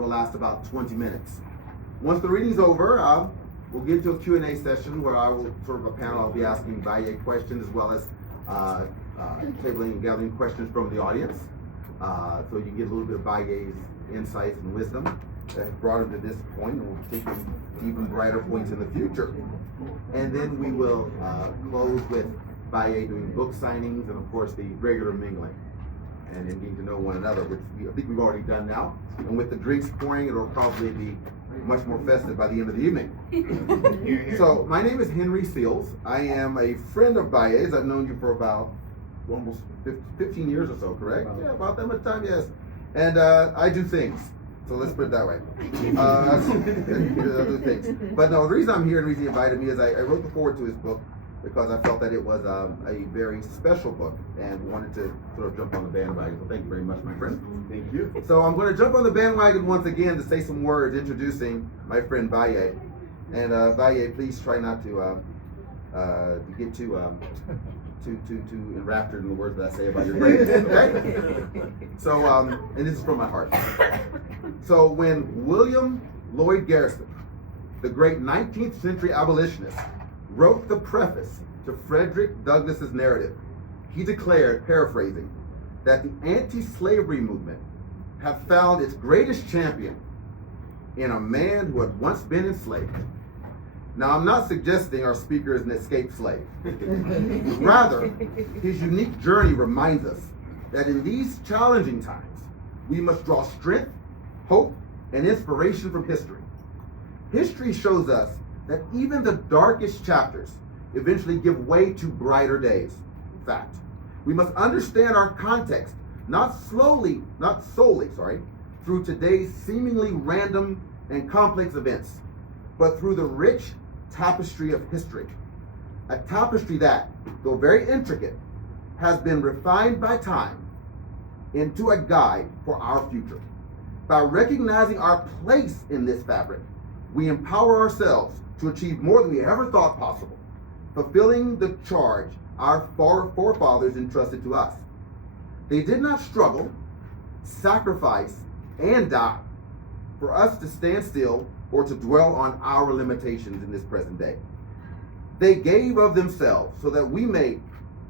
will last about 20 minutes. Once the reading's over, we'll get into a Q&A session where I will sort of a panel. I'll be asking Baye questions as well as tabling and gathering questions from the audience. So you can get a little bit of Baye's insights and wisdom that has brought him to this point, and will take him to even brighter points in the future. And then we will close with Baye doing book signings and, of course, the regular mingling and then getting to know one another, which I think we've already done now. And with the drinks pouring, it'll probably be much more festive by the end of the evening. So my name is Henry Seals. I am a friend of Baye's. I've known you for about almost 15 years or so, correct? Yeah, about that much time, yes. And I do things. So let's put it that way. I do things. But no, the reason I'm here and the reason he invited me is I wrote the foreword to his book because I felt that it was a very special book and wanted to sort of jump on the bandwagon. So thank you very much, my friend. Thank you. So I'm going to jump on the bandwagon once again to say some words introducing my friend Baye. And Baye, please try not to get too enraptured in the words that I say about your grades, okay? So, and this is from my heart. So when William Lloyd Garrison, the great 19th century abolitionist, wrote the preface to Frederick Douglass's narrative, he declared, paraphrasing, that the anti-slavery movement had found its greatest champion in a man who had once been enslaved. Now, I'm not suggesting our speaker is an escaped slave. Rather, his unique journey reminds us that in these challenging times, we must draw strength, hope, and inspiration from history. History shows us that even the darkest chapters eventually give way to brighter days. In fact, we must understand our context, not solely, through today's seemingly random and complex events, but through the rich tapestry of history. A tapestry that, though very intricate, has been refined by time into a guide for our future. By recognizing our place in this fabric, we empower ourselves to achieve more than we ever thought possible, fulfilling the charge our forefathers entrusted to us. They did not struggle, sacrifice, and die for us to stand still or to dwell on our limitations in this present day. They gave of themselves so that we may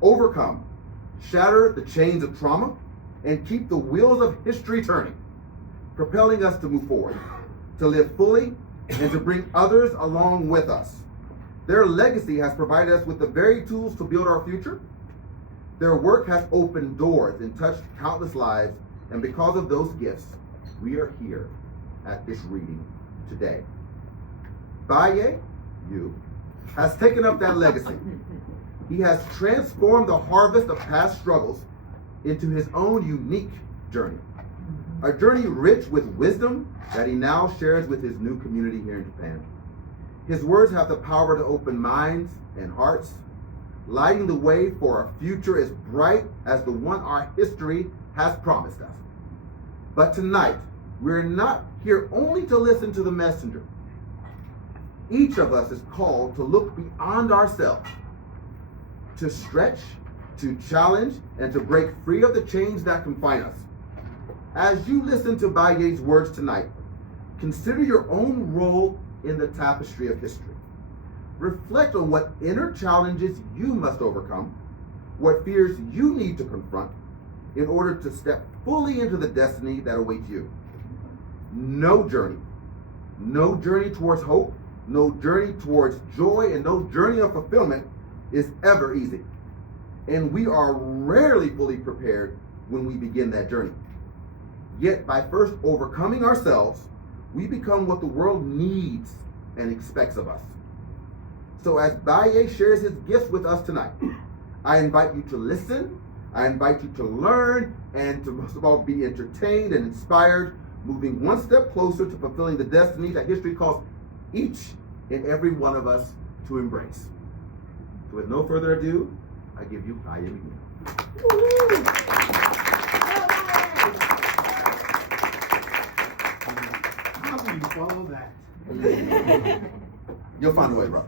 overcome, shatter the chains of trauma, and keep the wheels of history turning, propelling us to move forward, to live fully, and to bring others along with us. Their legacy has provided us with the very tools to build our future. Their work has opened doors and touched countless lives, and because of those gifts, we are here at this reading today. Baye, has taken up that legacy. He has transformed the harvest of past struggles into his own unique journey. A journey rich with wisdom that he now shares with his new community here in Japan. His words have the power to open minds and hearts, lighting the way for a future as bright as the one our history has promised us. But tonight, we're not here only to listen to the messenger. Each of us is called to look beyond ourselves, to stretch, to challenge, and to break free of the chains that confine us. As you listen to Baye's words tonight, consider your own role in the tapestry of history. Reflect on what inner challenges you must overcome, what fears you need to confront in order to step fully into the destiny that awaits you. No journey towards hope, no journey towards joy, and no journey of fulfillment is ever easy. And we are rarely fully prepared when we begin that journey. Yet by first overcoming ourselves, we become what the world needs and expects of us. So as Baye shares his gifts with us tonight, I invite you to listen, I invite you to learn, and to most of all be entertained and inspired, moving one step closer to fulfilling the destiny that history calls each and every one of us to embrace. So with no further ado, I give you Baye again. How do you follow that? You'll find a way, bro.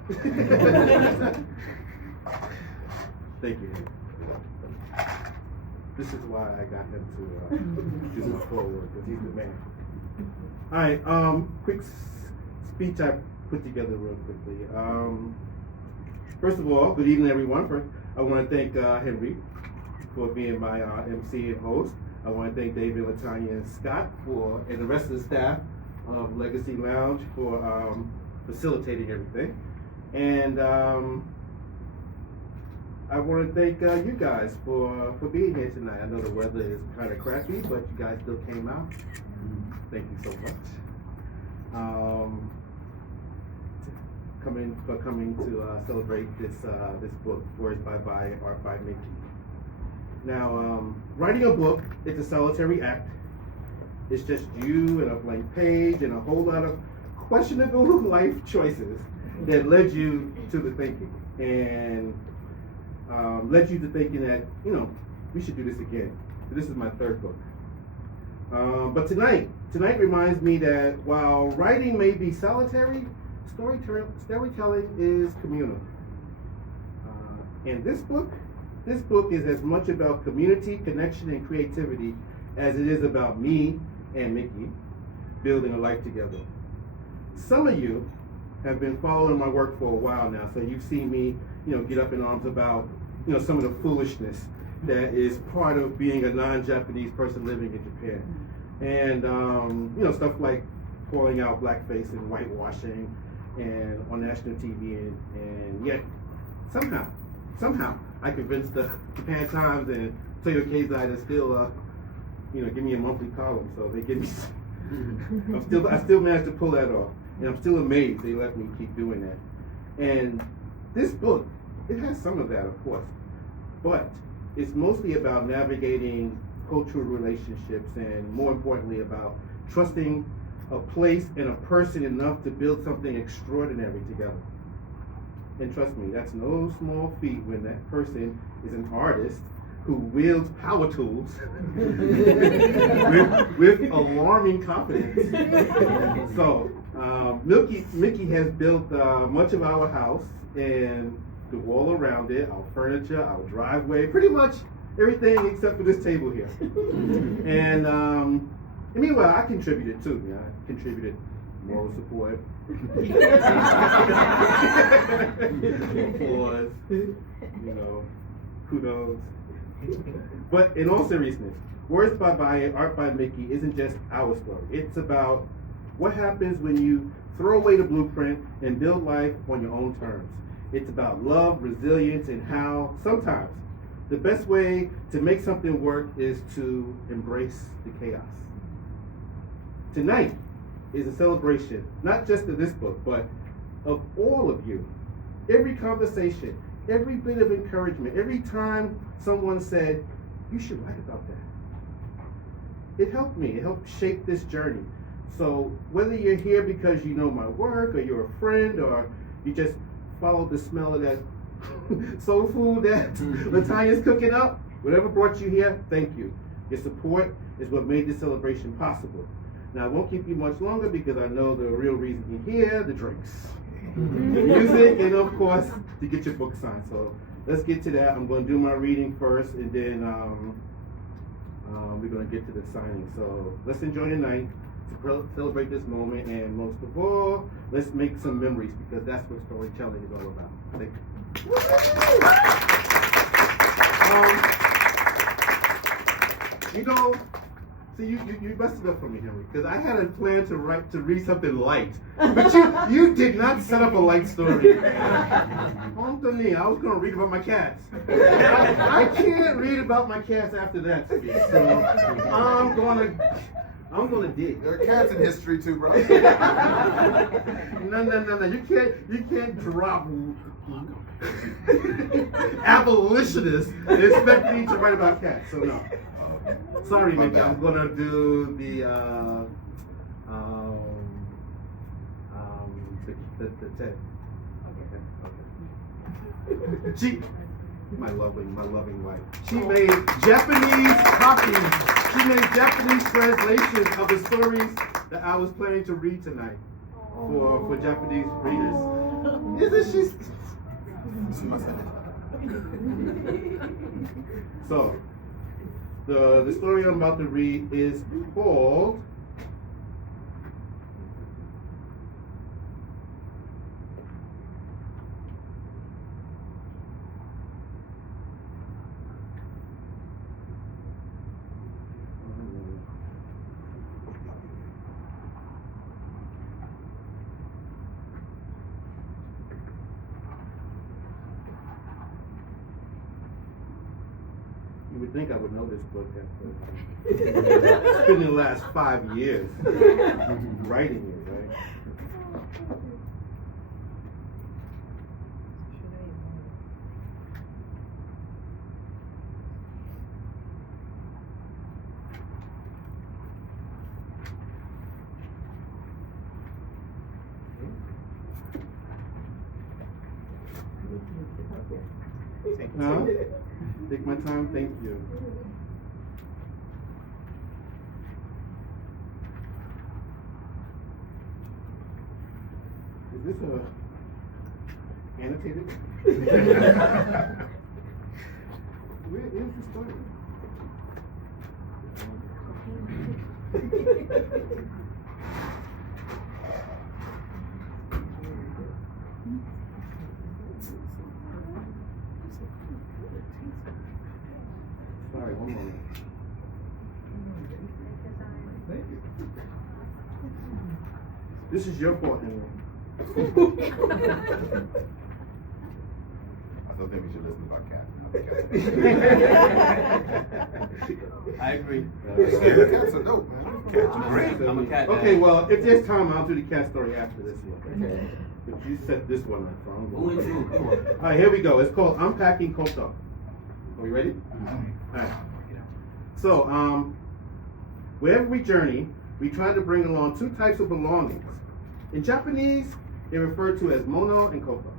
Thank you. This is why I got him to do my foreword, because he's the man. All right, quick speech I put together real quickly. First of all, good evening, everyone. First, I want to thank Henry for being my MC and host. I want to thank David, Latanya, and Scott and the rest of the staff of Legacy Lounge for facilitating everything. And I want to thank you guys for being here tonight. I know the weather is kind of crappy, but you guys still came out. Thank you so much. Coming to celebrate this book, Words by Baye, Art by Miki. Now, writing a book, it's a solitary act. It's just you and a blank page and a whole lot of questionable life choices that led you to the thinking and led you to thinking that, we should do this again. This is my third book. But tonight reminds me that while writing may be solitary, storytelling is communal. And this book is as much about community, connection, and creativity as it is about me and Miki building a life together. Some of you have been following my work for a while now, so you've seen me, get up in arms about, some of the foolishness that is part of being a non-Japanese person living in Japan. And, stuff like calling out blackface and whitewashing and on national TV, and yet somehow I convinced the Japan Times and Toyo Keizai to still, give me a monthly column. So they give me, I still managed to pull that off, and I'm still amazed they let me keep doing that. And this book, it has some of that, of course, but it's mostly about navigating cultural relationships and, more importantly, about trusting a place and a person enough to build something extraordinary together. And trust me, that's no small feat when that person is an artist who wields power tools with alarming confidence. So, Miki has built much of our house and the wall around it, our furniture, our driveway, pretty much everything except for this table here. And meanwhile, I contributed too. I contributed moral support, applause, kudos. But in all seriousness, Words by Baye, Art by Miki isn't just our story. It's about what happens when you throw away the blueprint and build life on your own terms. It's about love, resilience, and how sometimes the best way to make something work is to embrace the chaos. Tonight is a celebration, not just of this book, but of all of you. Every conversation, every bit of encouragement, every time someone said, you should write about that. It helped me. It helped shape this journey. So whether you're here because you know my work, or you're a friend, or you just follow the smell of that soul food that Latanya's cooking up, whatever brought you here, thank you. Your support is what made this celebration possible. Now, I won't keep you much longer because I know the real reason you're here, the drinks, the music, and of course, to get your book signed. So let's get to that. I'm going to do my reading first, and then we're going to get to the signing. So let's enjoy the night, to celebrate this moment, and most of all, let's make some memories because that's what storytelling is all about. Thank you. See, you messed it up for me, Henry, because I had a plan to read something light, but you did not set up a light story. I was going to read about my cats. I can't read about my cats after that, so I'm going to dig. There are cats in history too, bro. No. You can't drop abolitionists and expect me to write about cats. So no. Sorry, Miki. I'm gonna do the Ted. Okay. My loving wife. She made Japanese copies. She made Japanese translations of the stories that I was planning to read tonight for Japanese readers. Isn't she? So, the story I'm about to read is called would think I would know this book after spending the last 5 years writing it, right? Huh? Take my time, thank you. Is this annotated? Where is the story? Sorry, one moment. This is your fault, anyway. I still think we should listen about cats. I agree. Cats are dope, man. Cats are great. I'm a cat. Okay, well, if there's time, I'll do the cat story after this one. Okay. But you set this one up, so I'm Who going. is you? Come on. All right, here we go. It's called Unpacking Koto. Are we ready? All right. So, wherever we journey, we try to bring along two types of belongings. In Japanese, they're referred to as mono and koto.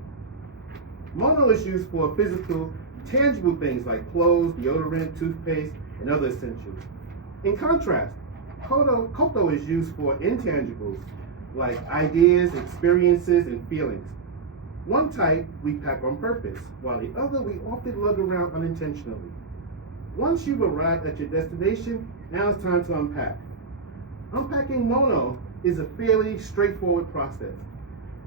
Mono is used for physical, tangible things like clothes, deodorant, toothpaste, and other essentials. In contrast, koto is used for intangibles like ideas, experiences, and feelings. One type we pack on purpose, while the other we often lug around unintentionally. Once you've arrived at your destination, now it's time to unpack. Unpacking mono is a fairly straightforward process.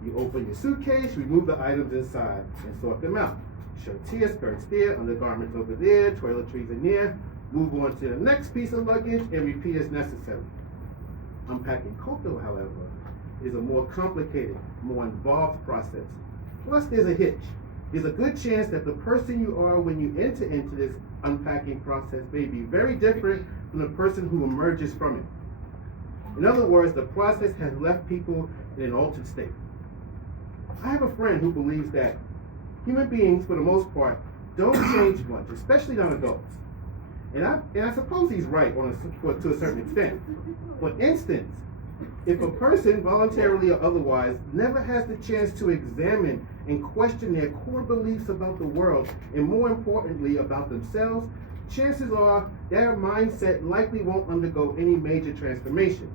You open your suitcase, remove the items inside, and sort them out. Shirts here, skirts there, undergarments over there, toiletries in there. Move on to the next piece of luggage and repeat as necessary. Unpacking koto, however, is a more complicated, more involved process. Plus, there's a hitch. There's a good chance that the person you are when you enter into this unpacking process may be very different from the person who emerges from it. In other words, the process has left people in an altered state. I have a friend who believes that human beings, for the most part, don't change much, especially not adults. And I suppose he's right to a certain extent. For instance, if a person, voluntarily or otherwise, never has the chance to examine and question their core beliefs about the world, and more importantly, about themselves, chances are their mindset likely won't undergo any major transformations.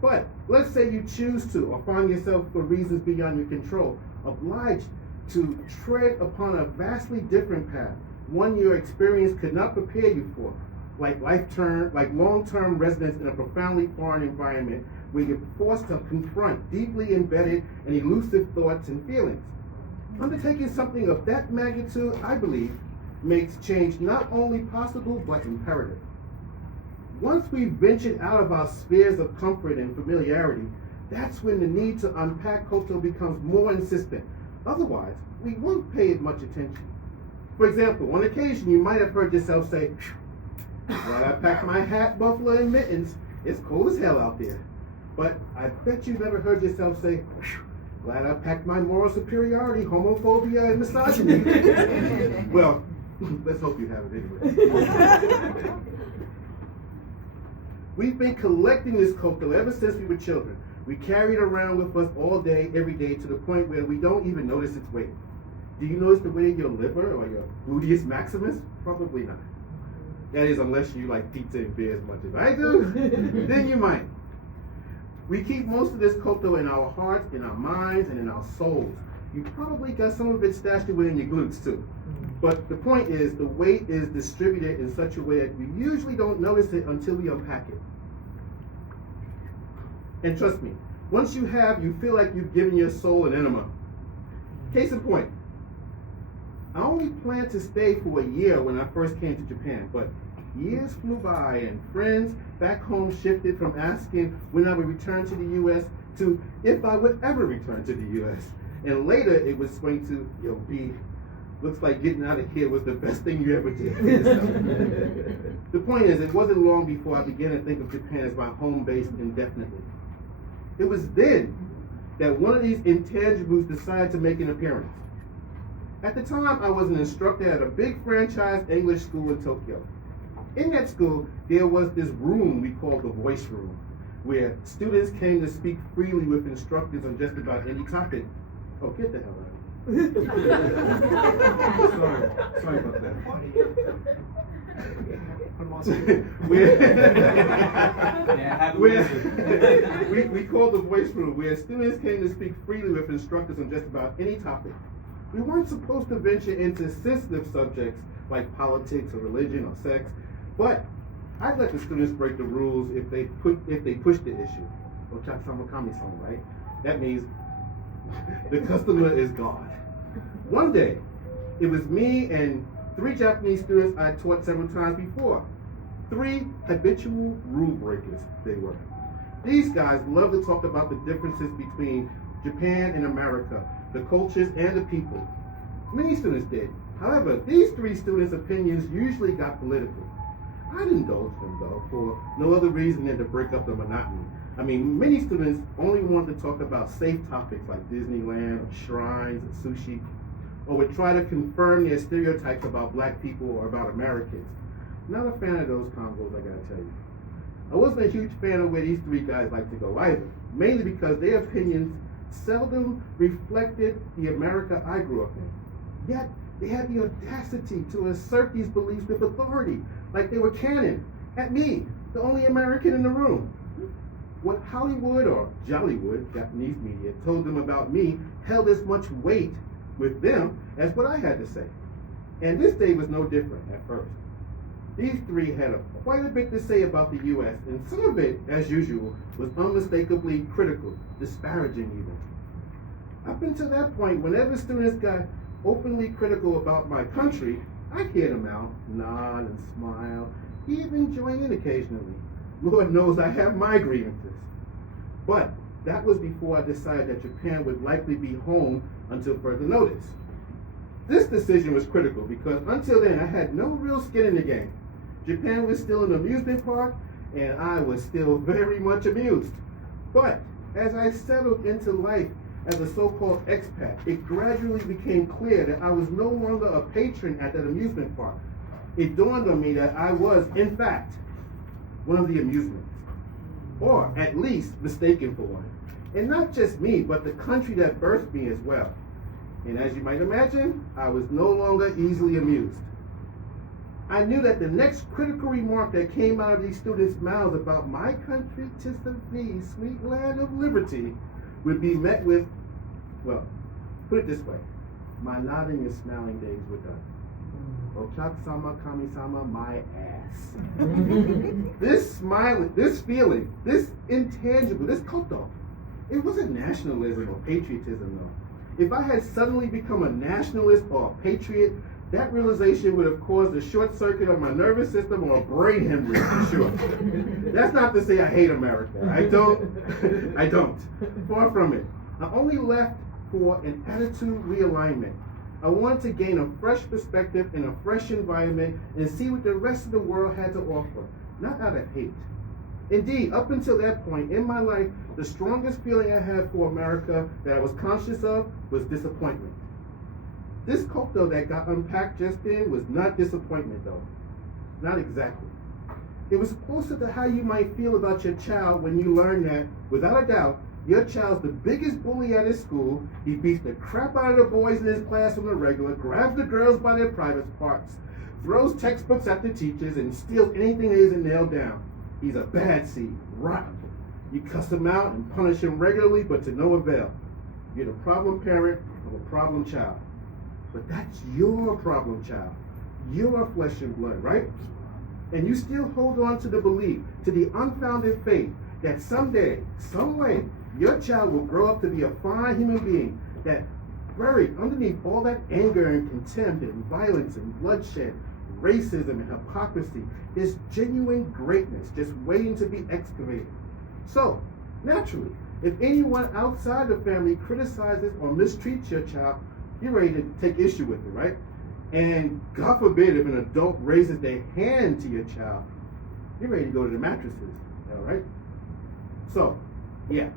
But let's say you choose to, or find yourself for reasons beyond your control, obliged to tread upon a vastly different path, one your experience could not prepare you for, like long-term residence in a profoundly foreign environment where you're forced to confront deeply embedded and elusive thoughts and feelings. Undertaking something of that magnitude, I believe, makes change not only possible but imperative. Once we've ventured out of our spheres of comfort and familiarity, that's when the need to unpack koto becomes more insistent. Otherwise, we won't pay it much attention. For example, on occasion, you might have heard yourself say, "Well, I packed my hat, muffler, and mittens. It's cold as hell out there." But I bet you never heard yourself say, "Glad I packed my moral superiority, homophobia, and misogyny." Well, let's hope you have it anyway. We've been collecting this koto ever since we were children. We carry it around with us all day, every day, to the point where we don't even notice its weight. Do you notice the weight of your liver or your gluteus maximus? Probably not. That is, unless you like pizza and beer as much as I do, then you might. We keep most of this koto in our hearts, in our minds, and in our souls. You probably got some of it stashed away in your glutes too. But the point is, the weight is distributed in such a way that you usually don't notice it until we unpack it. And trust me, once you have, you feel like you've given your soul an enema. Case in point, I only planned to stay for a year when I first came to Japan, but years flew by and friends back home shifted from asking when I would return to the U.S. to if I would ever return to the U.S. And later it was going to be Looks like getting out of here was the best thing you ever did. The point is, it wasn't long before I began to think of Japan as my home base indefinitely. It was then that one of these intangibles decided to make an appearance. At the time, I was an instructor at a big franchise English school in Tokyo. In that school, there was this room we called the voice room, where students came to speak freely with instructors on just about any topic. Oh, get the hell out of here. Sorry about that. We called the voice room, where students came to speak freely with instructors on just about any topic. We weren't supposed to venture into sensitive subjects like politics or religion or sex, but I'd let the students break the rules if they push the issue. Ochaksamakami-san, right? That means the customer is God. One day, it was me and 3 Japanese students I taught several times before. 3 habitual rule breakers they were. These guys love to talk about the differences between Japan and America, the cultures and the people. Many students did. However, these 3 students' opinions usually got political. I'd indulge them though, for no other reason than to break up the monotony. I mean, many students only wanted to talk about safe topics like Disneyland or shrines or sushi, or would try to confirm their stereotypes about black people or about Americans. Not a fan of those combos, I gotta tell you. I wasn't a huge fan of where these 3 guys like to go either, mainly because their opinions seldom reflected the America I grew up in. Yet, they had the audacity to assert these beliefs with authority, like they were canon, at me, the only American in the room. What Hollywood or Jollywood, Japanese media, told them about me held as much weight with them as what I had to say. And this day was no different at first. These 3 had quite a bit to say about the U.S., and some of it, as usual, was unmistakably critical, disparaging even. Up until that point, whenever students got openly critical about my country, I'd hear them out, nod and smile, even join in occasionally. Lord knows I have my grievances. But that was before I decided that Japan would likely be home until further notice. This decision was critical because until then I had no real skin in the game. Japan was still an amusement park and I was still very much amused. But as I settled into life as a so-called expat, it gradually became clear that I was no longer a patron at that amusement park. It dawned on me that I was, in fact, one of the amusements, or at least mistaken for one. And not just me, but the country that birthed me as well. And as you might imagine, I was no longer easily amused. I knew that the next critical remark that came out of these students' mouths about my country, 'tis of thee, sweet land of liberty, would be met with, well, put it this way, my nodding and smiling days were done. Ochaku-sama, kami-sama, my ass. This smiling, this feeling, this intangible, this koto, it wasn't nationalism or patriotism though. If I had suddenly become a nationalist or a patriot, that realization would have caused a short circuit of my nervous system or a brain hemorrhage for sure. That's not to say I hate America. I don't. Far from it. I only left for an attitude realignment. I wanted to gain a fresh perspective in a fresh environment and see what the rest of the world had to offer, not out of hate. Indeed, up until that point in my life, the strongest feeling I had for America that I was conscious of was disappointment. This koto that got unpacked just then was not disappointment though. Not exactly. It was closer to how you might feel about your child when you learn that, without a doubt, your child's the biggest bully at his school, he beats the crap out of the boys in his class on the regular, grabs the girls by their private parts, throws textbooks at the teachers, and steals anything that isn't nailed down. He's a bad seed, rotten. You cuss him out and punish him regularly, but to no avail. You're the problem parent of a problem child. But that's your problem child, your flesh and blood, right? And you still hold on to the belief, to the unfounded faith, that someday, some way, your child will grow up to be a fine human being, that buried underneath all that anger and contempt and violence and bloodshed, racism and hypocrisy, is genuine greatness just waiting to be excavated. So, naturally, if anyone outside the family criticizes or mistreats your child, you're ready to take issue with it, right? And God forbid if an adult raises their hand to your child, you're ready to go to the mattresses, all right? So, yeah,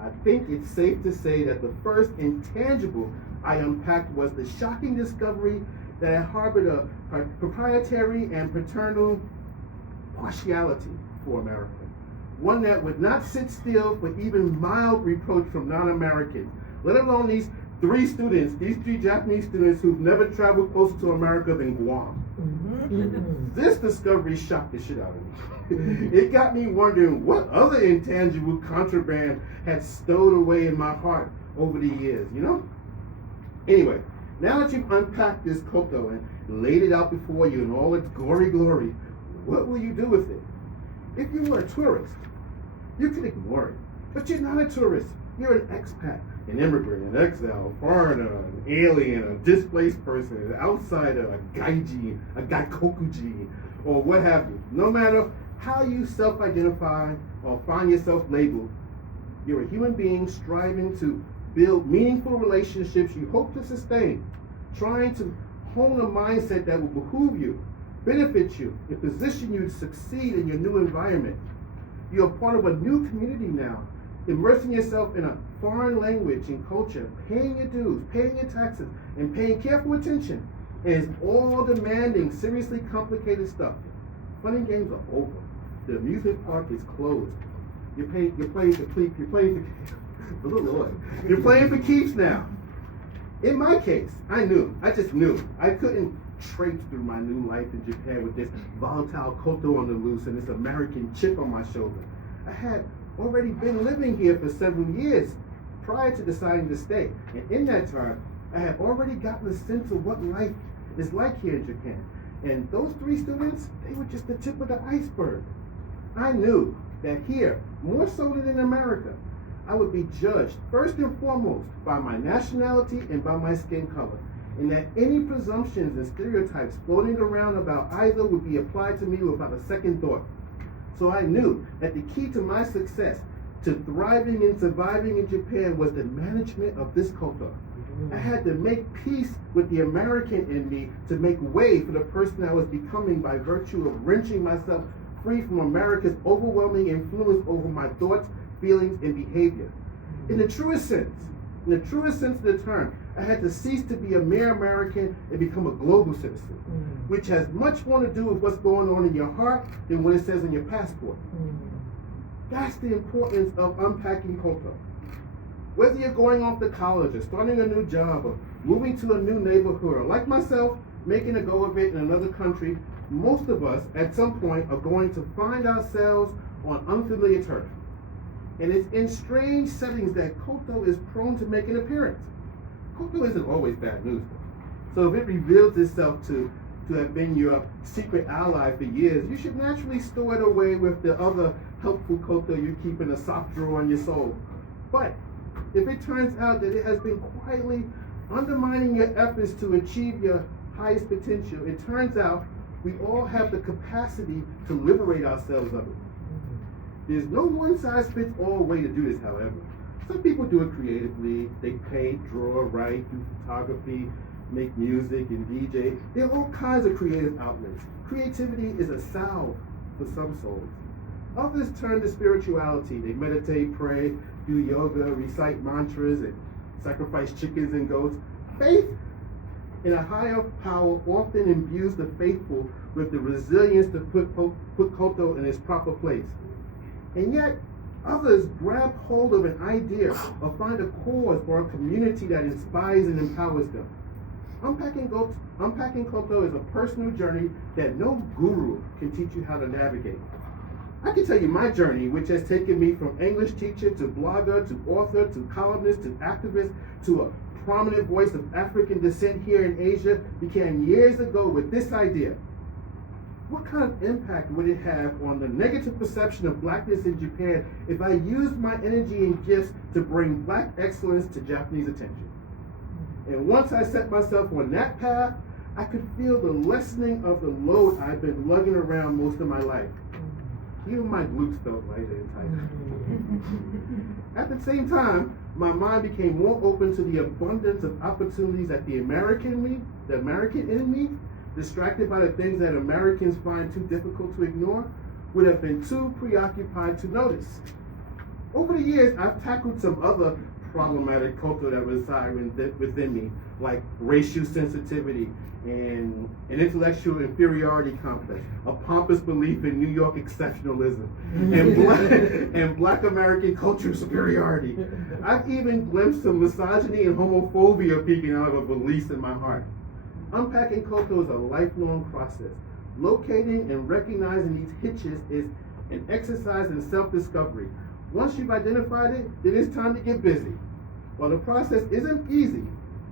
I think it's safe to say that the first intangible I unpacked was the shocking discovery that I harbored a proprietary and paternal partiality for America. One that would not sit still for even mild reproach from non-Americans, let alone these three Japanese students who've never traveled closer to America than Guam. This discovery shocked the shit out of me. It got me wondering what other intangible contraband had stowed away in my heart over the years, you know? Anyway, now that you've unpacked this koto and laid it out before you in all its gory glory, what will you do with it? If you were a tourist, you could ignore it. But you're not a tourist. You're an expat, an immigrant, an exile, a foreigner, an alien, a displaced person, an outsider, a gaiji, a gaikokuji, or what have you. No matter how you self-identify or find yourself labeled, you're a human being striving to build meaningful relationships you hope to sustain, trying to hone a mindset that will behoove you, benefit you, and position you to succeed in your new environment. You're part of a new community now, immersing yourself in a foreign language and culture, paying your dues, paying your taxes, and paying careful attention. And it's all demanding seriously complicated stuff. Fun and games are over. The amusement park is closed. You're playing for keeps now. In my case, I just knew. I couldn't traipse through my new life in Japan with this volatile koto on the loose and this American chip on my shoulder. I had already been living here for several years prior to deciding to stay. And in that time, I had already gotten a sense of what life is like here in Japan. And those three students, they were just the tip of the iceberg. I knew that here, more so than in America, I would be judged first and foremost by my nationality and by my skin color, and that any presumptions and stereotypes floating around about either would be applied to me without a second thought. So I knew that the key to my success, to thriving and surviving in Japan, was the management of this koto. I had to make peace with the American in me to make way for the person I was becoming by virtue of wrenching myself free from America's overwhelming influence over my thoughts, feelings, and behavior. In the truest sense of the term, I had to cease to be a mere American and become a global citizen, which has much more to do with what's going on in your heart than what it says on your passport. That's the importance of unpacking koto. Whether you're going off to college or starting a new job or moving to a new neighborhood, or like myself, making a go of it in another country, most of us at some point are going to find ourselves on unfamiliar turf. And it's in strange settings that koto is prone to make an appearance. Koto isn't always bad news, though. So if it reveals itself to have been your secret ally for years, you should naturally store it away with the other helpful koto you keep in a soft drawer in your soul. But if it turns out that it has been quietly undermining your efforts to achieve your highest potential, it turns out we all have the capacity to liberate ourselves of it. There's no one-size-fits-all way to do this, however. Some people do it creatively. They paint, draw, write, do photography, make music, and DJ. There are all kinds of creative outlets. Creativity is a salve for some souls. Others turn to spirituality. They meditate, pray, do yoga, recite mantras, and sacrifice chickens and goats. Faith in a higher power often imbues the faithful with the resilience to put koto in its proper place. And yet, others grab hold of an idea or find a cause or a community that inspires and empowers them. Unpacking koto is a personal journey that no guru can teach you how to navigate. I can tell you my journey, which has taken me from English teacher to blogger to author to columnist to activist to a prominent voice of African descent here in Asia, began years ago with this idea. What kind of impact would it have on the negative perception of blackness in Japan if I used my energy and gifts to bring black excellence to Japanese attention? And once I set myself on that path, I could feel the lessening of the load I've been lugging around most of my life. Even my glutes felt lighter and tighter. At the same time, my mind became more open to the abundance of opportunities that the American in me, distracted by the things that Americans find too difficult to ignore, would have been too preoccupied to notice. Over the years, I've tackled some other problematic culture that reside within me, like racial sensitivity and an intellectual inferiority complex, a pompous belief in New York exceptionalism, and black American cultural superiority. I've even glimpsed some misogyny and homophobia peeking out of a belief in my heart. Unpacking Coco is a lifelong process. Locating and recognizing these hitches is an exercise in self-discovery. Once you've identified it, then it's time to get busy. While the process isn't easy,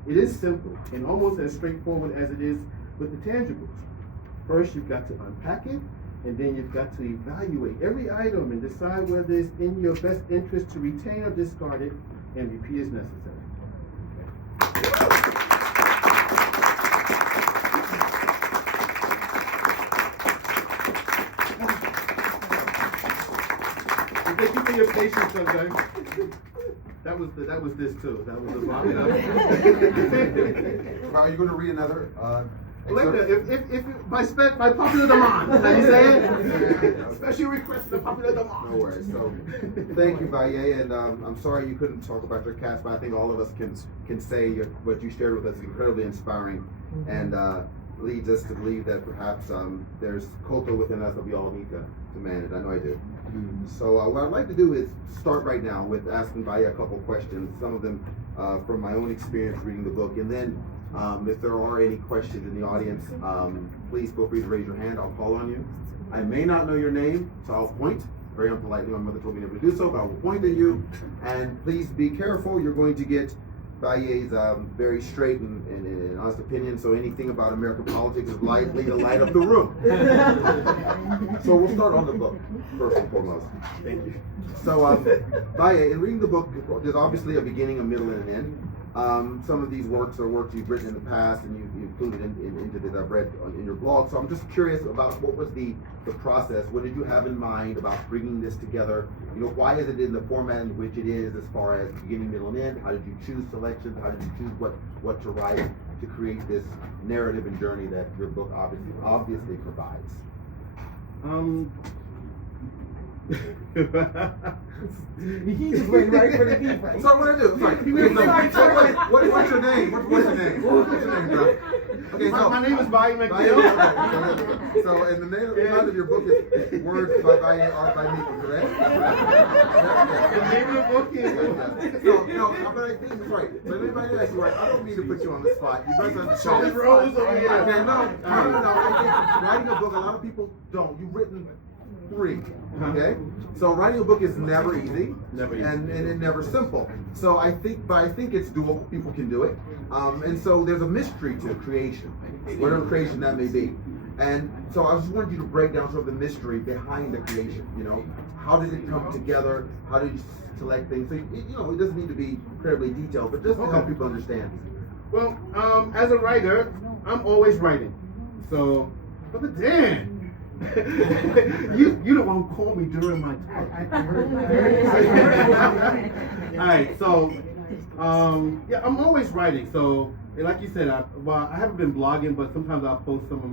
it is simple and almost as straightforward as it is with the tangibles. First, you've got to unpack it, and then you've got to evaluate every item and decide whether it's in your best interest to retain or discard it, and repeat as necessary. Thank you for your patience, sometimes. That was this too. That was the bottom. Are you going to read another? Later, if by popular demand, how you say it? Special request for popular demand. No worries. So, thank you, Baye, and I'm sorry you couldn't talk about your cast, but I think all of us can say what you shared with us is incredibly inspiring, and leads us to believe that perhaps there's culture within us that we all need to manage. I know I do. So what I'd like to do is start right now with asking Baye a couple questions, some of them from my own experience reading the book, and then if there are any questions in the audience, please feel free to raise your hand. I'll call on you. I may not know your name, so I'll point. Very unpolitely, my mother told me never to do so, but I will point at you. And please be careful. You're going to get Baye's very straight and honest opinion, so anything about American politics is likely to light up the room. So we'll start on the book, first and foremost. Thank you. So, Baye, in reading the book, there's obviously a beginning, a middle, and an end. Some of these works are works you've written in the past, and you included into this I've read in your blog. So I'm just curious about what was the process. What did you have in mind about bringing this together? You know, why is it in the format in which it is, as far as beginning, middle, and end? How did you choose selections? How did you choose what to write to create this narrative and journey that your book obviously provides? He just went right for the deep right. So what I do? Sorry. What's your name? What's your name? What's your name, bro? Okay, so my name is Baye. So, and the name of your book is Words by Baye, Art by Miki, correct? The name of the book is. No, but I think it's right. So anybody asks you, right? I don't mean to put you on the spot. You better understand. Charlie Rose over here. Okay, no. I think writing a book, a lot of people don't. You've written 3. Okay, so writing a book is never easy, and it's never simple. So I think it's doable. People can do it, and so there's a mystery to creation, whatever creation that may be. And so I just wanted you to break down sort of the mystery behind the creation. You know, how did it come together? How did you select things? So it doesn't need to be incredibly detailed, but just to help people understand. Well, as a writer, I'm always writing. So, Brother Dan. you don't want to call me during my talk. All right, so yeah, I'm always writing. So, like you said, I haven't been blogging, but sometimes I'll post some of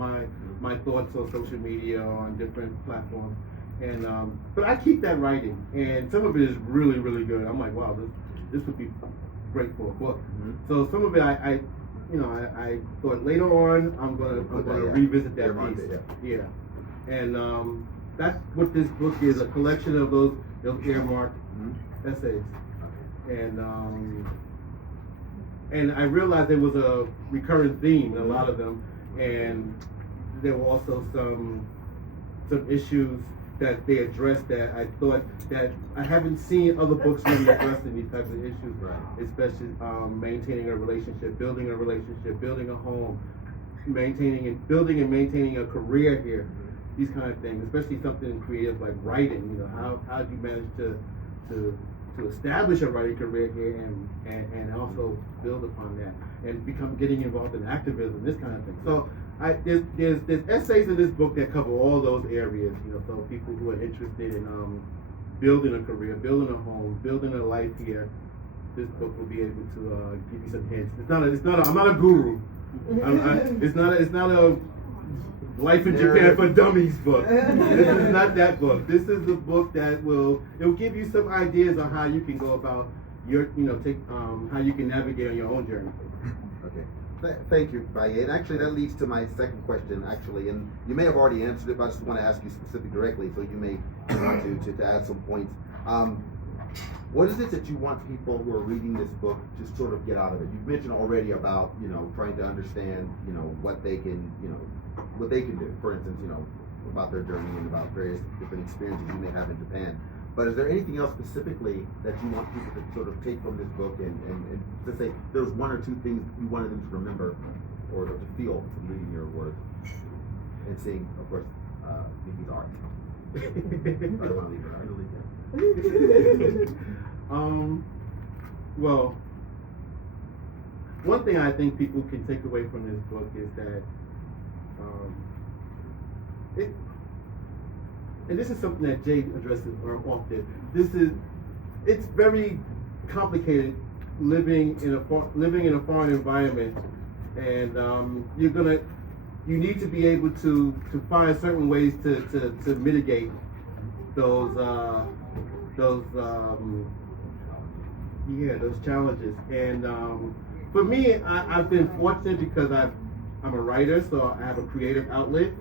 my thoughts on social media or on different platforms. And but I keep that writing, and some of it is really, really good. I'm like, wow, this would be great for a book. Mm-hmm. So some of it, I thought later on I'm gonna revisit that piece. Yeah. And that's what this book is, a collection of those earmarked essays. And I realized there was a recurring theme in a lot of them, and there were also some issues that they addressed that I thought that I haven't seen other books really addressing these types of issues, especially maintaining a relationship, building a home, building and maintaining a career here. These kind of things, especially something creative like writing. You know, how do you manage to establish a writing career here and also build upon that and getting involved in activism, this kind of thing. So there's essays in this book that cover all those areas. You know, so people who are interested in building a career, building a home, building a life here, this book will be able to give you some hints. I'm not a guru. It's not a Life in Japan for Dummies book. This is not that book. This is a book that will give you some ideas on how you can go about your, how you can navigate on your own journey. Okay. Thank you, Baye. And actually, that leads to my second question, actually. And you may have already answered it, but I just want to ask you specifically directly, so you may want to add some points. What is it that you want people who are reading this book to sort of get out of it? You've mentioned already about, trying to understand, what they can do. For instance, about their journey and about various different experiences you may have in Japan. But is there anything else specifically that you want people to sort of take from this book and to say there's one or two things you wanted them to remember or to feel from reading your words and seeing, of course, Miki's art? I don't want to leave her. I'm going to leave her. Well, one thing I think people can take away from this book is that and this is something that Jay addresses often. It's very complicated living in a foreign environment, and you need to be able to find certain ways to mitigate those challenges. And for me, I've been fortunate because I'm a writer, so I have a creative outlet.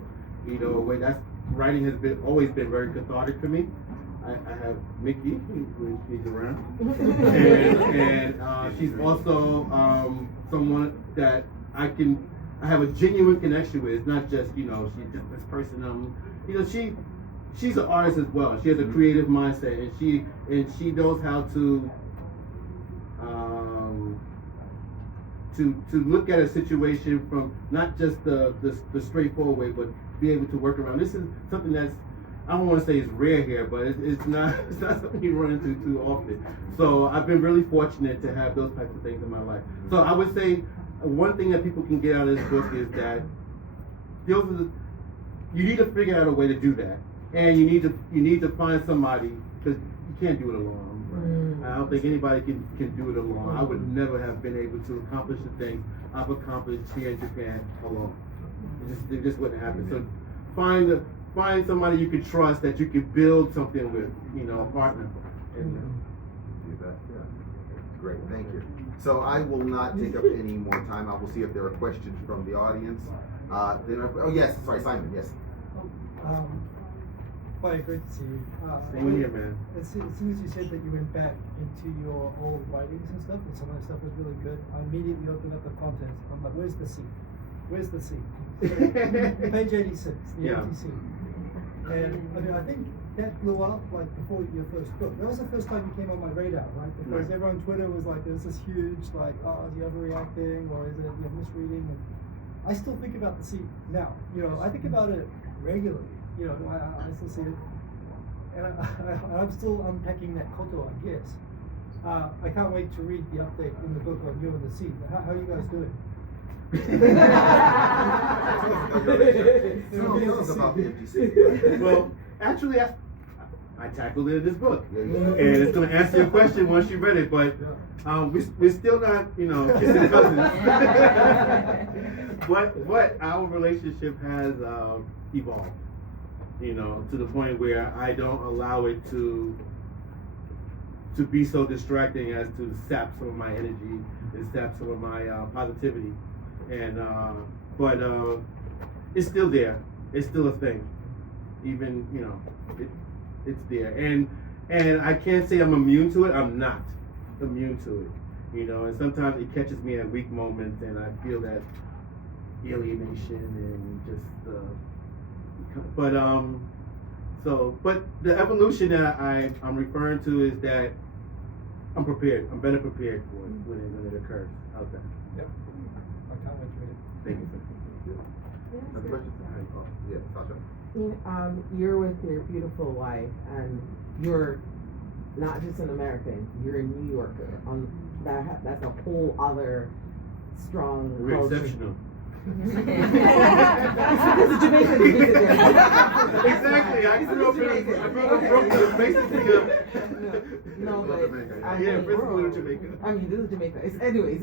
Writing has always been very cathartic for me. I have Miki, who is around, and she's also someone that I have a genuine connection with. It's not just she's just this person. She's an artist as well. She has a creative mindset, and she knows how to look at a situation from not just the straightforward way, but be able to work around. This is something that's, I don't want to say it's rare here, but it's not something you run into too often. So I've been really fortunate to have those types of things in my life. So I would say one thing that people can get out of this book is that you need to figure out a way to do that, and you need to find somebody, because you can't do it alone. I don't think anybody can do it alone. I would never have been able to accomplish the things I've accomplished here in Japan alone. It just wouldn't happen. So find somebody you can trust that you can build something with, a partner. Great, thank you. So I will not take up any more time. I will see if there are questions from the audience. Yes, sorry, Simon, yes. Quite great to see you. Same here, man. As soon as you said that you went back into your old writings and stuff, and some of that stuff was really good, I immediately opened up the contents. I'm like, where's the C? Where's the C? Page 86, the empty C. And I think that blew up like before your first book. That was the first time you came on my radar, right? Because everyone on Twitter was like, there's this huge, like, is he overreacting, or is it misreading? And I still think about the C now. I think about it regularly. I still see it, and I'm still unpacking that koto, I guess. I can't wait to read the update in the book on you and the sea. How are you guys doing? Tell us about the empty seat. Well, actually, I tackled it in this book, and it's going to answer your question once you read it. But we're still not, kissing cousins. But our relationship has evolved, to the point where I don't allow it to be so distracting as to sap some of my energy and sap some of my positivity. And but it's still there. It's still a thing. Even it's there. And I can't say I'm immune to it. I'm not immune to it. And sometimes it catches me at weak moments, and I feel that alienation and just. But the evolution that I'm referring to is that I'm prepared. I'm better prepared for it when it occurs out there. Yeah. I can't wait to read it. Thank you, sir. Yeah, Sasha. You're with your beautiful wife, and you're not just an American. You're a New Yorker. That's a whole other strong We're culture. exceptional. This is Jamaican visit there. Exactly. I grew up in Brooklyn, basically. No, but I Yeah, mean, Brooklyn, Jamaica. I mean, this is Jamaica. Anyways,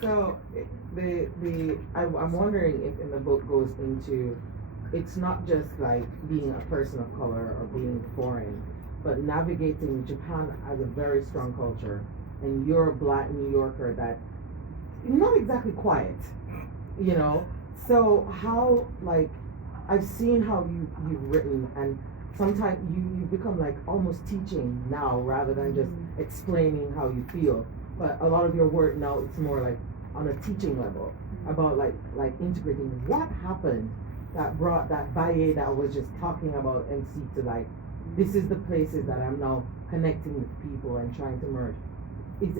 so I'm wondering if in the book goes into, it's not just like being a person of color or being foreign, but navigating Japan as a very strong culture, and you're a black New Yorker that not exactly quiet, you know. So how, like, I've seen how you've written, and sometimes you become like almost teaching now rather than just explaining how you feel. But a lot of your work now, it's more like on a teaching level about like integrating what happened that brought that Baye that was just talking about MC to like, this is the places that I'm now connecting with people and trying to merge. Is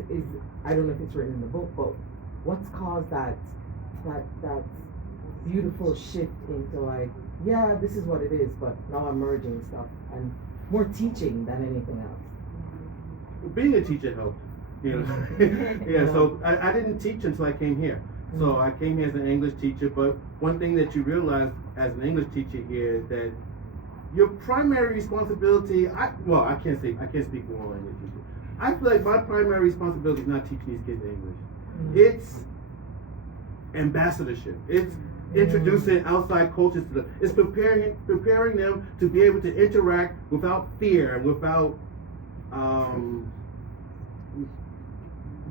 I don't know if it's written in the book, but what's caused that beautiful shift into like, yeah, this is what it is, but now I'm merging stuff and more teaching than anything else. Being a teacher helped, you know. Yeah, so I didn't teach until I came here. So I came here as an English teacher, but one thing that you realize as an English teacher here is that your primary responsibility, I can't speak for all English teachers. I feel like my primary responsibility is not teaching these kids English. It's ambassadorship. It's introducing outside cultures to them. It's preparing them to be able to interact without fear and without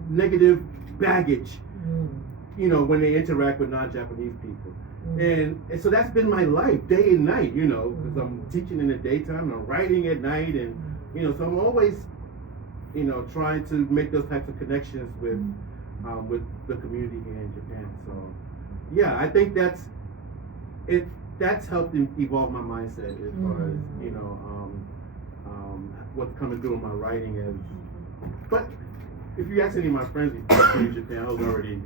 negative baggage, you know, when they interact with non-Japanese people. And so that's been my life, day and night, you know, because I'm teaching in the daytime, I'm writing at night, and, you know, so I'm always, you know, trying to make those types of connections with the community here in Japan. So, yeah, I think that's helped evolve my mindset as far as, you know, what's coming through in my writing is. But if you ask any of my friends in Japan, I was already.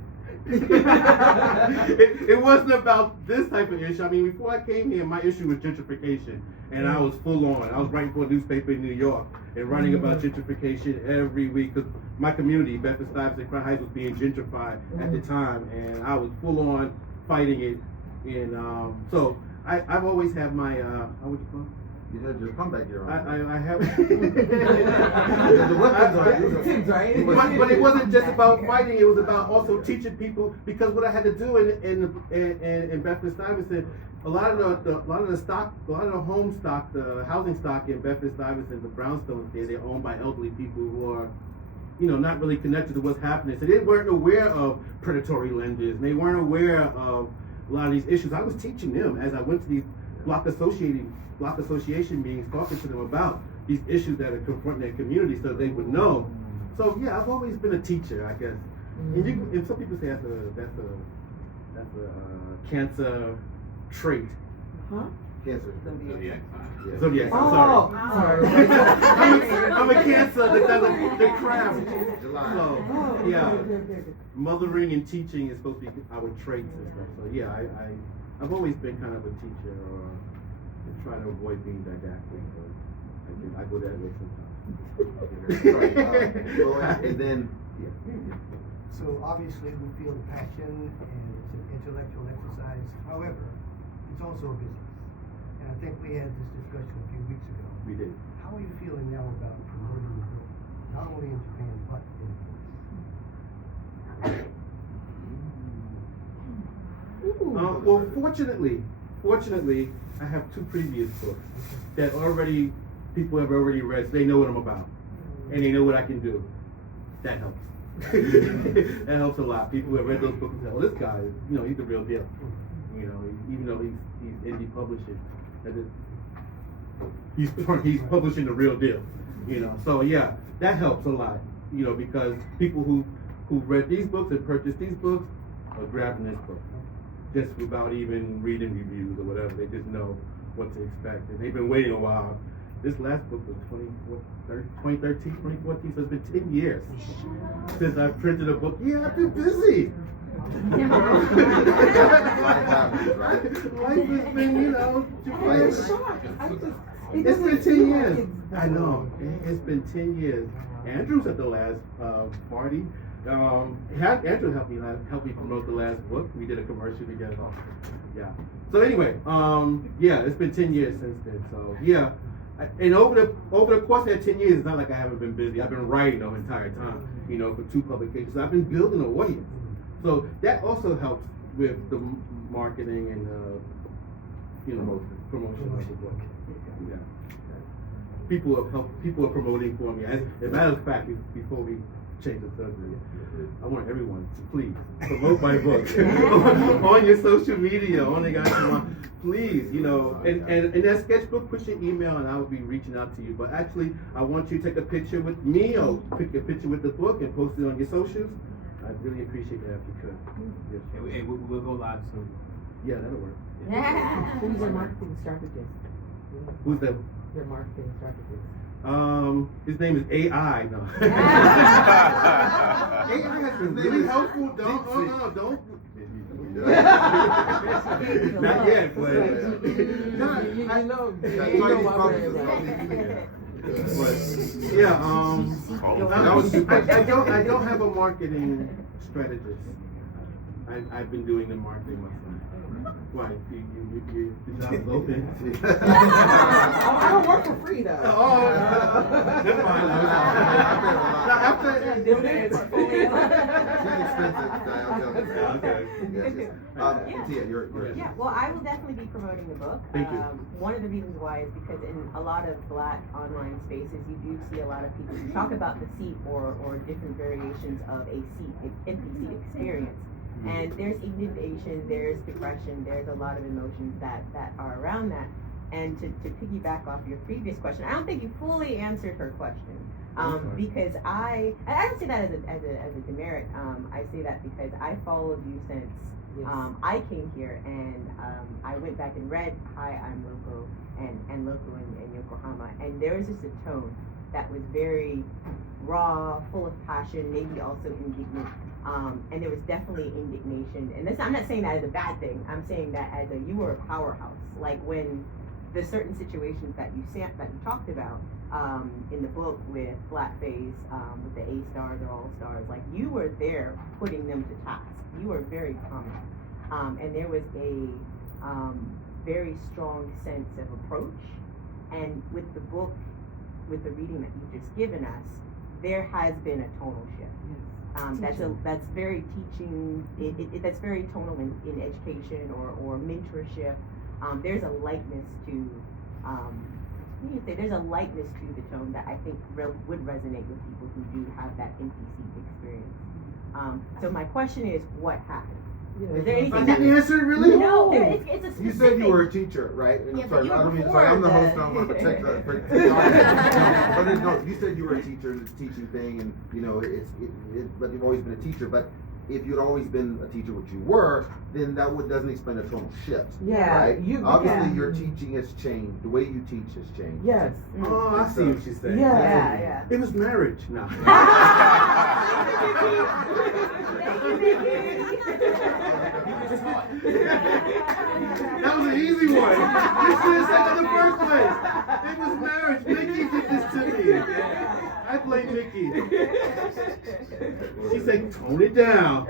it wasn't about this type of issue. I mean, before I came here, my issue was gentrification, and I was full on. I was writing for a newspaper in New York and writing about gentrification every week because my community, Bedford-Stuyvesant, Crown Heights, was being gentrified at the time, and I was full on fighting it. And so I've always had my what you call it? You had your comeback year on. I have. The weapons are right? But it wasn't just about fighting. It was about also teaching people, because what I had to do in Bedford-Stuyvesant, a lot of the home stock, the housing stock in Bedford-Stuyvesant, the brownstones there, they're owned by elderly people who are, you know, not really connected to what's happening. So they weren't aware of predatory lenders. They weren't aware of a lot of these issues. I was teaching them as I went to these block association meetings, talking to them about these issues that are confronting their community, so they would know. So yeah, I've always been a teacher, I guess. And some people say that's a cancer trait. Huh? Cancer. Zodiac. Oh, I'm sorry. sorry. I'm a Cancer that does the craft. July. So yeah, mothering and teaching is supposed to be our traits and stuff. So yeah, I've always been kind of a teacher, or try to avoid being didactic, but I go that way sometimes. And then, So obviously we feel the passion, and it's an intellectual exercise. However, it's also a business. And I think we had this discussion a few weeks ago. We did. How are you feeling now about promoting the book, not only in Japan, but in the US? Well, fortunately, I have 2 previous books that people have already read, so they know what I'm about, and they know what I can do. That helps. That helps a lot. People who have read those books and say, "Well, this guy, you know, he's the real deal." You know, even though he's indie publishing, he's publishing the real deal. You know, so yeah, that helps a lot. You know, because people who read these books and purchased these books are grabbing this book just without even reading reviews or whatever. They just know what to expect, and they've been waiting a while. This last book was 2013, 2014, so it's been 10 years since I've printed a book. Yeah, I've been busy. life happens, right? Life has been, you know, I'm shocked. it's been 10 years. I know. It's been 10 years. Andrew's at the last party. Andrew helped me promote the last book. We did a commercial together. Yeah. So anyway, yeah, it's been 10 years since then. So yeah, and over the course of that 10 years, it's not like I haven't been busy. I've been writing the entire time, you know, for 2 publications. So I've been building an audience. So that also helps with the marketing and you know, promotion of the book. Yeah. People are promoting for me. As a matter of fact, before we change the subject, I want everyone to please promote my book on your social media, on the guys please, you know, and that sketchbook, put your email and I will be reaching out to you. But actually, I want you to take a picture with me or take a picture with the book and post it on your socials. I'd really appreciate that if you could. Yes. And we'll go live soon. Yeah, that'll work. Who's your marketing strategist? Who's that? Your marketing strategist. His name is AI. No. AI has been really helpful. Don't. Not yet, but I know. But yeah, I don't have a marketing strategist. I've been doing the marketing myself. Why? The job is open. I don't work for free though. Oh, that's fine. Yeah, well, I will definitely be promoting the book. Thank you. One of the reasons why is because in a lot of Black online spaces, you do see a lot of people who talk about the seat or different variations of a seat, empty seat experience. And there's indignation, there's depression, there's a lot of emotions that are around that. And to piggyback off your previous question, I don't think you fully answered her question. Because I don't say that as a demerit. I say that because I followed you since I came here, and I went back and read Hi, I'm Loco and Loco in Yokohama, and there was just a tone that was very raw, full of passion, maybe also indignant. And there was definitely indignation. And this, I'm not saying that as a bad thing. I'm saying that as you were a powerhouse. Like when the certain situations that you talked about in the book with blackface, with the A stars or all stars, like you were there putting them to task. You were very prominent. And there was a very strong sense of approach. And with the book, with the reading that you've just given us, there has been a tonal shift. That's very teaching. That's very tonal in education or mentorship. There's a lightness to. There's a lightness to the tone that I think would resonate with people who do have that empty seat experience. So my question is, what happened? Is there anything I didn't answer it really? No, it's a specific. You said you were a teacher, right? And Yeah, I'm but sorry, you I were don't mean before sorry, I'm the the- host, I don't want to protect no, you said you were a teacher and the teaching thing, and you know, but you've always been a teacher. But if you'd always been a teacher, which you were, then that doesn't explain the tonal shift. Yeah, right? Obviously, yeah. your teaching has changed. The way you teach has changed. Yes. Oh, I see what she's saying. Yeah. It was marriage. No. That was an easy one. You should have said that in the first place. It was marriage. Miki did this to me. I blame Miki. She said, tone it down.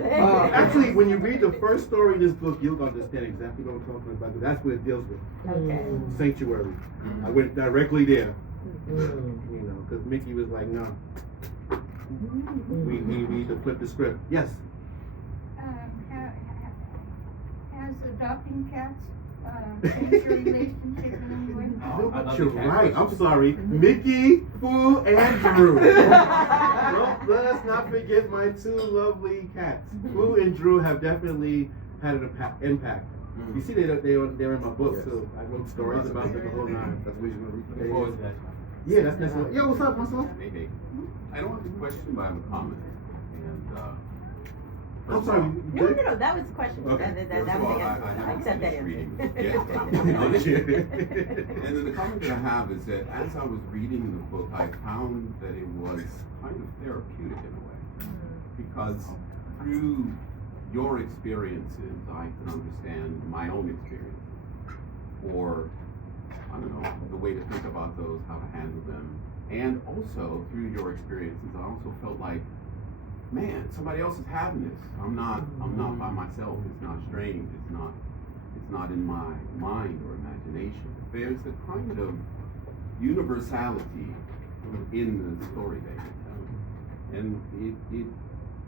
Actually, when you read the first story in this book, you'll understand exactly what I'm talking about. Because that's what it deals with. Okay. Sanctuary. I went directly there. You know, because Miki was like, no. We need to flip the script. Yes. Has adopting cats changed your relationship in any way? No, but you're right. I'm sorry. Miki, Fu, and Drew. Let us not forget my 2 lovely cats. Fu and Drew have definitely had an impact. You see, they're in my book, so I wrote stories about them the whole 9. That's what you're going to Look forward to that. Yeah, that's necessary. Yo, what's up, Marcel? Hey. I don't have a question, but I have a comment. And I'm sorry. No, that was the question. Okay. That was the answer. I accept that reading. answer. And then the comment that I have is that as I was reading the book, I found that it was kind of therapeutic in a way. Because through your experiences, I can understand my own experiences. Or, I don't know, the way to think about those, how to handle them. And also, through your experiences, I also felt like man, somebody else is having this. I'm not by myself. It's not strange. It's not in my mind or imagination. There's a kind of universality in the story that you're telling, and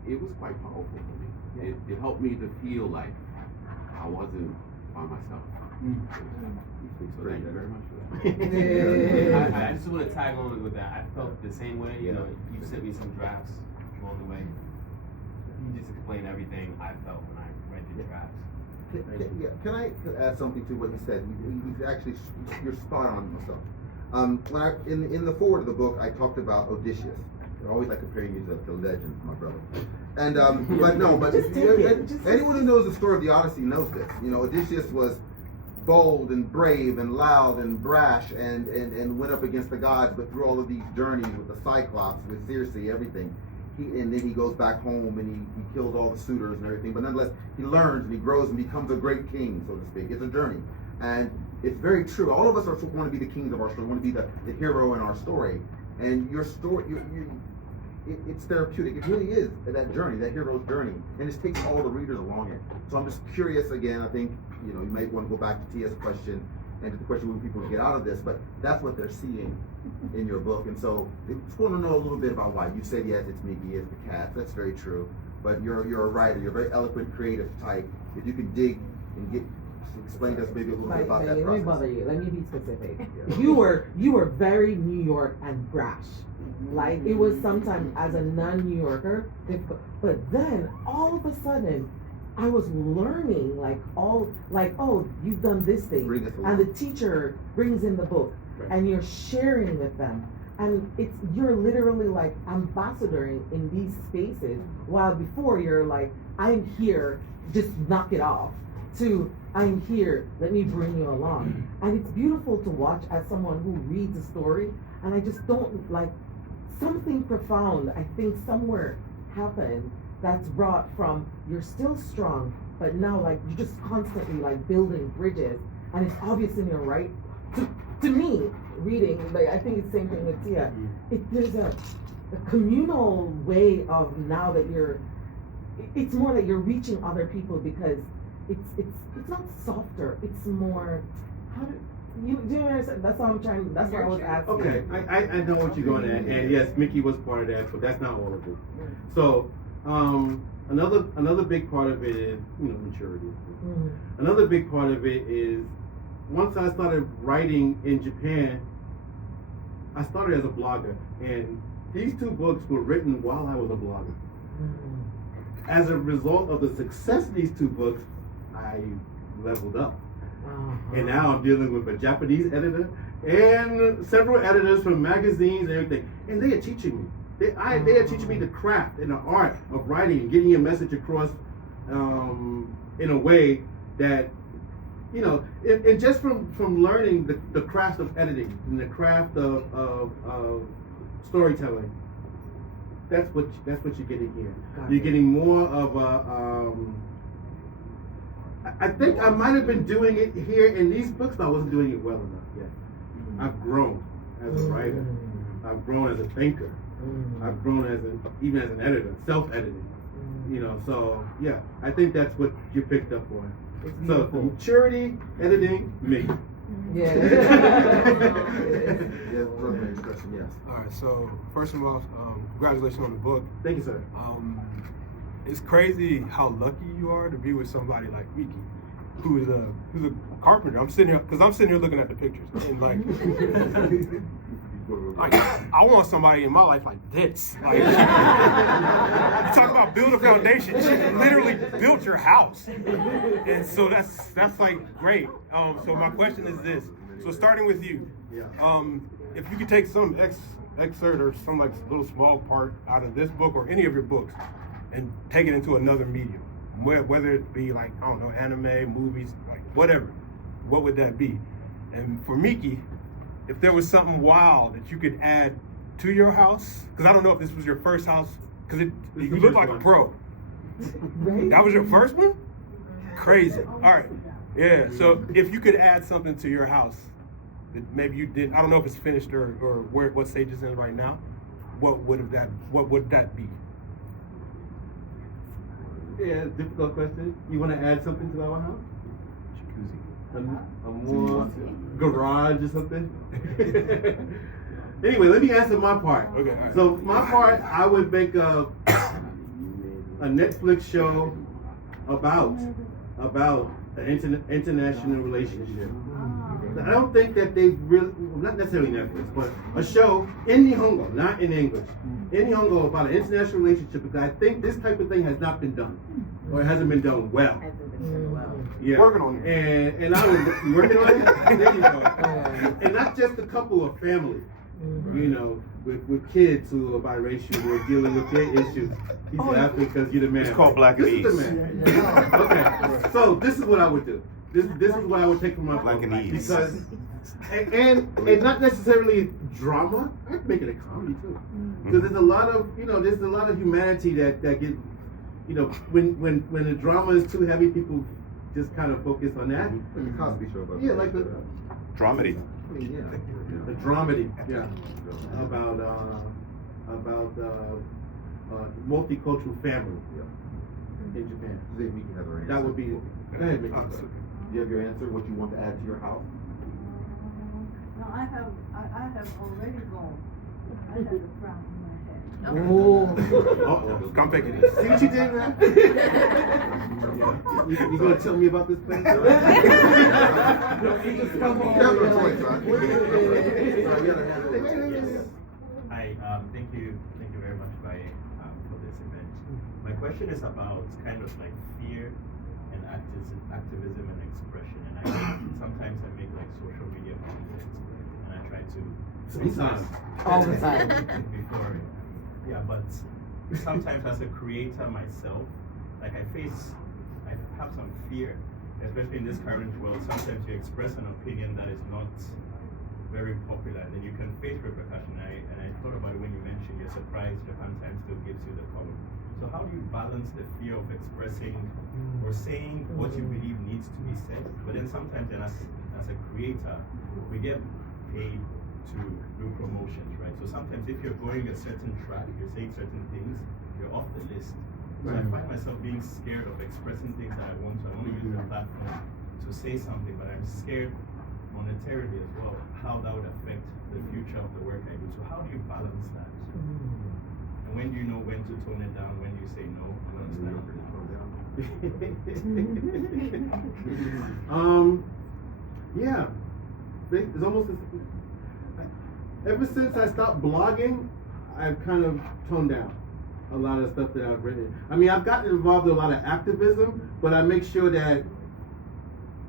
it was quite powerful for me. It helped me to feel like I wasn't by myself. So thank you very much for that. I just want to tag on with that. I felt the same way. You know, you sent me some drafts along the way. You just explained everything I felt when I read the drafts. Can I add something to what you said? You're spot on myself. When in the forward of the book, I talked about Odysseus. I always like comparing you to legends, my brother. And but anyone who knows the story of the Odyssey knows this. You know, Odysseus was bold and brave and loud and brash and went up against the gods, but through all of these journeys with the Cyclops, with Circe, everything. And then he goes back home and he kills all the suitors and everything. But nonetheless, he learns and he grows and becomes a great king, so to speak. It's a journey. And it's very true. All of us want to be the kings of our story, want to be the hero in our story. And your story, it's therapeutic. It really is that journey, that hero's journey. And it takes all the readers along it. So I'm just curious again. I think, you might want to go back to Tia's question and to the question when people get out of this, but that's what they're seeing in your book. And so I just want to know a little bit about why. You said, yes, it's Miki, it's the cats. That's very true. But you're a writer. You're a very eloquent, creative type. If you can dig and explain to us maybe a little bit about that process. Let me bother you. Let me be specific. You were very New York and brash. Like it was sometimes as a non-New Yorker, but then all of a sudden I was learning oh, you've done this thing, and the teacher brings in the book, and you're sharing with them, and you're literally like ambassadoring in these spaces, while before you're like, I'm here, just knock it off, to I'm here, let me bring you along. And it's beautiful to watch as someone who reads a story, and I just don't like something profound, I think somewhere happened that's brought from you're still strong, but now like you're just constantly like building bridges, and it's obvious in your right. To me, reading, like I think it's the same thing with Tia. There's a communal way of now that it's more that you're reaching other people because it's not softer. It's more do you understand? That's what I'm trying. That's what I was asking. Okay, I know what you're going at, and yes, Miki was part of that, but that's not all of it. So another big part of it is maturity. Another big part of it is once I started writing in Japan, I started as a blogger, and these two books were written while I was a blogger. As a result of the success of these two books, I leveled up. And now I'm dealing with a Japanese editor and several editors from magazines and everything. And they are teaching me. They are teaching me the craft and the art of writing and getting your message across in a way that, and just from learning the craft of editing and the craft of storytelling, that's what you're getting here. You're getting more of a I think I might have been doing it here in these books, but I wasn't doing it well enough yet. I've grown as a writer. I've grown as a thinker. I've grown even as an editor, self-editing. So yeah, I think that's what you picked up on. So maturity, editing, me. Yeah. Yes. All right. So first of all, congratulations on the book. Thank you, sir. It's crazy how lucky you are to be with somebody like Miki, who's a carpenter. I'm sitting here looking at the pictures, and like I want somebody in my life like this. Like, you talk about build a foundation. She literally built your house, and so that's like great. So my question is this: so starting with you, if you could take some excerpt or some like little small part out of this book or any of your books, and take it into another medium, whether it be like, I don't know, anime, movies, like whatever, what would that be? And for Miki, if there was something wild that you could add to your house, because I don't know if this was your first house, because you look like a pro. That was your first one? Crazy. All right. Yeah, so if you could add something to your house that maybe you did, I don't know if it's finished or what stage it's in right now, what would that be? Yeah, difficult question. You want to add something to our house? A more garage or something? Anyway, let me answer my part. Okay, all right. So my part, I would make a Netflix show about an international relationship. I don't think that they really, well, not necessarily Netflix, but a show in Nihongo, not in English, in Nihongo about an international relationship, because I think this type of thing has not been done, or it hasn't been done well. Yeah. Working on it. And I was working on it. There you go. And not just a couple of family, you know, with kids who are biracial, who are dealing with their issues. He's laughing because you're the man. It's called Black and This is the East. man. Okay. So this is what I would do. This is what I would take from my Black book. and East. Because and not necessarily drama. I'd make it a comedy too. Because there's a lot of humanity that get, you know, when the drama is too heavy, people just kind of focus on that. Like the Cosby Show. About Yeah, like the Dramedy. dramedy, yeah, about multicultural family in Japan. I think Miki has her answer. That would be. Go ahead, Miki. Do you have your answer? What you want to add to your house? No, I have already gone. I have a frown in my head. Uh-oh. Come take it. See what you did, man? You gonna tell me about this place? You have no choice, son. Hi, thank you very much, Baye, for this event. My question is about kind of like fear and activism and expression. And sometimes I make like social media content, and I try to Sometimes. All the time. before, yeah, but sometimes as a creator myself, like I have some fear, especially in this current world. Sometimes you express an opinion that is not very popular, and then you can face repercussion. And I thought about it when you mentioned you're surprised Japan Times still gives you the column. So how do you balance the fear of expressing or saying what you believe needs to be said? But then sometimes then as a creator, we get paid to do promotions, right? So sometimes if you're going a certain track, you're saying certain things, you're off the list. So I find myself being scared of expressing things that I want to. I want to use the platform to say something, but I'm scared monetarily as well, how that would affect the future of the work I do. So how do you balance that? And when do you know when to tone it down? When do you say no? Yeah. It's almost ever since I stopped blogging, I've kind of toned down a lot of stuff that I've written. I mean, I've gotten involved in a lot of activism, but I make sure that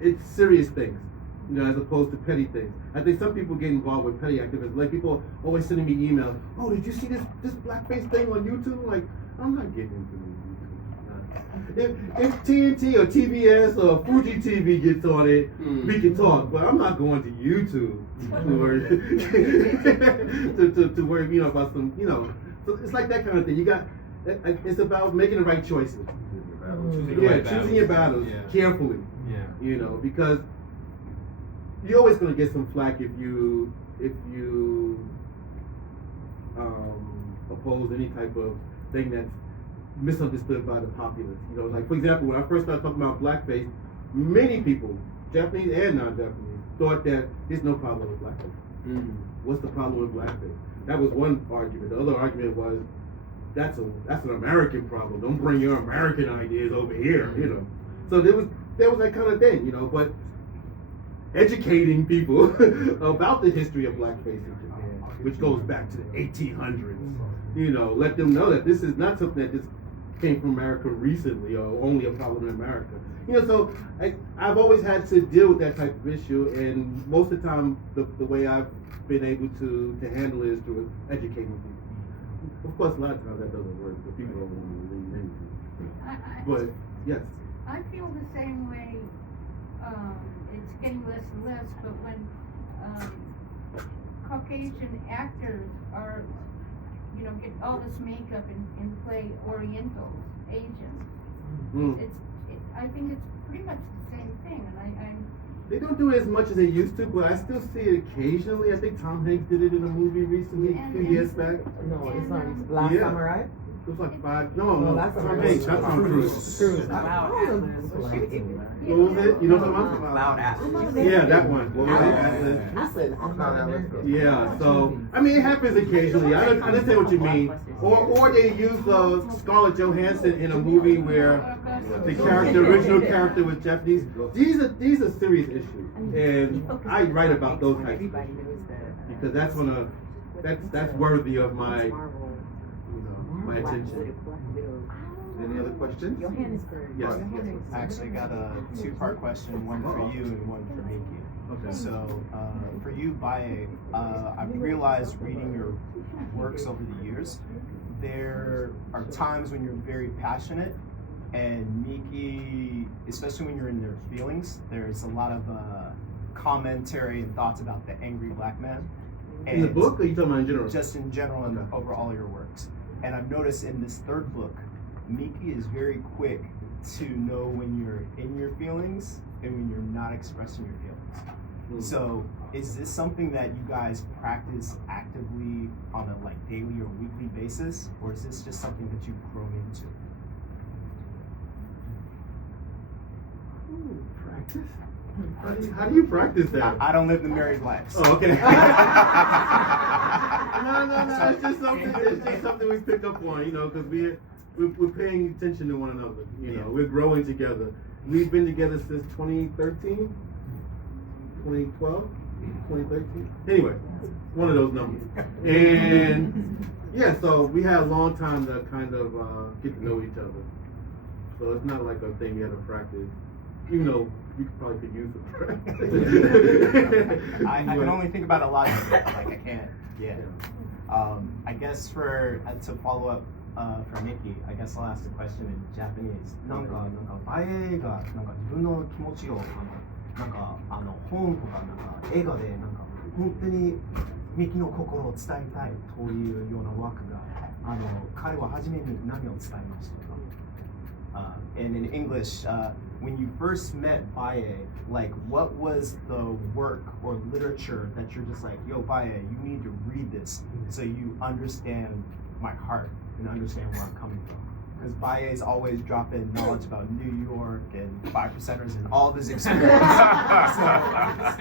it's serious things, you know, as opposed to petty things. I think some people get involved with petty activism. Like people always sending me emails. Oh, did you see this blackface thing on YouTube? Like, I'm not getting into YouTube. If TNT or TBS or Fuji TV gets on it, we can talk. But I'm not going to YouTube to worry, you know, about some, you know. So it's like that kind of thing. You got. It's about making the right choices. Choosing your battles carefully. Yeah. You know, because you're always going to get some flack if you oppose any type of thing that's misunderstood by the populace. You know, like for example, when I first started talking about blackface, many people, Japanese and non-Japanese, thought that there's no problem with blackface. What's the problem with blackface? That was one argument. The other argument was that's an American problem. Don't bring your American ideas over here. You know, so there was that kind of thing. You know, but educating people about the history of blackface in Japan, which goes back to the 1800s. You know, let them know that this is not something that just came from America recently or only a problem in America. You know, so I've always had to deal with that type of issue, and most of the time, the way I've been able to handle it is through educating people. Of course, a lot of times that doesn't work, but people don't want to believe anything. But yes. I feel the same way. It's getting less and less, but when Caucasian actors are, you know, get all this makeup and play Orientals, Asians, I think it's pretty much the same thing, and They don't do it as much as they used to, but I still see it occasionally. I think Tom Hanks did it in a movie recently, a few years back. No, it's not. Last Samurai? It was like 5. No, No, that's Tom on Hanks. That's Tom Cruise. Cruise. Cloud Atlas. What was it? You know what I'm talking about? Cloud Atlas. Yeah, that one. What was it? I Atlas? said, I'm not American. Yeah, so I mean, it happens occasionally. I understand what you mean. Or they use Scarlett Johansson in a movie where the original character was Japanese. These are serious issues, and I write about those types of issues because that's worthy of my my attention. Any other questions? Yes. I actually got a two-part question, one for you and one for Miki. Okay. So, for you, Baye, I've realized reading your works over the years, there are times when you're very passionate, and Miki, especially when you're in their feelings, there's a lot of commentary and thoughts about the angry black man. In the book, or you talking about in general? Just in general and over all your works. And I've noticed in this third book, Miki is very quick to know when you're in your feelings and when you're not expressing your feelings. So is this something that you guys practice actively on a like daily or weekly basis, or is this just something that you've grown into? Practice? How do you practice that? I don't live the married life. So. Oh, okay. No. It's just something we pick up on, because we're paying attention to one another. We're growing together. We've been together since 2013, 2012, 2013. Anyway, one of those numbers. And yeah, so we had a long time to kind of get to know each other. So it's not like a thing we had to practice. Even though you probably could use it. I can only think about a lot of it. Like I can't. Yeah. I guess to follow up for Miki, I guess I'll ask the question in Japanese. なんかバエが自分の気持ちを本とか映画で本当にミキの心を伝えたいというような枠が彼は初めに何を伝えましたか? And in English, when you first met Baye, like what was the work or literature that you're just like, yo, Baye, you need to read this so you understand my heart and understand where I'm coming from. Because Baye is always dropping knowledge about New York and 5%ers and all of his experience. So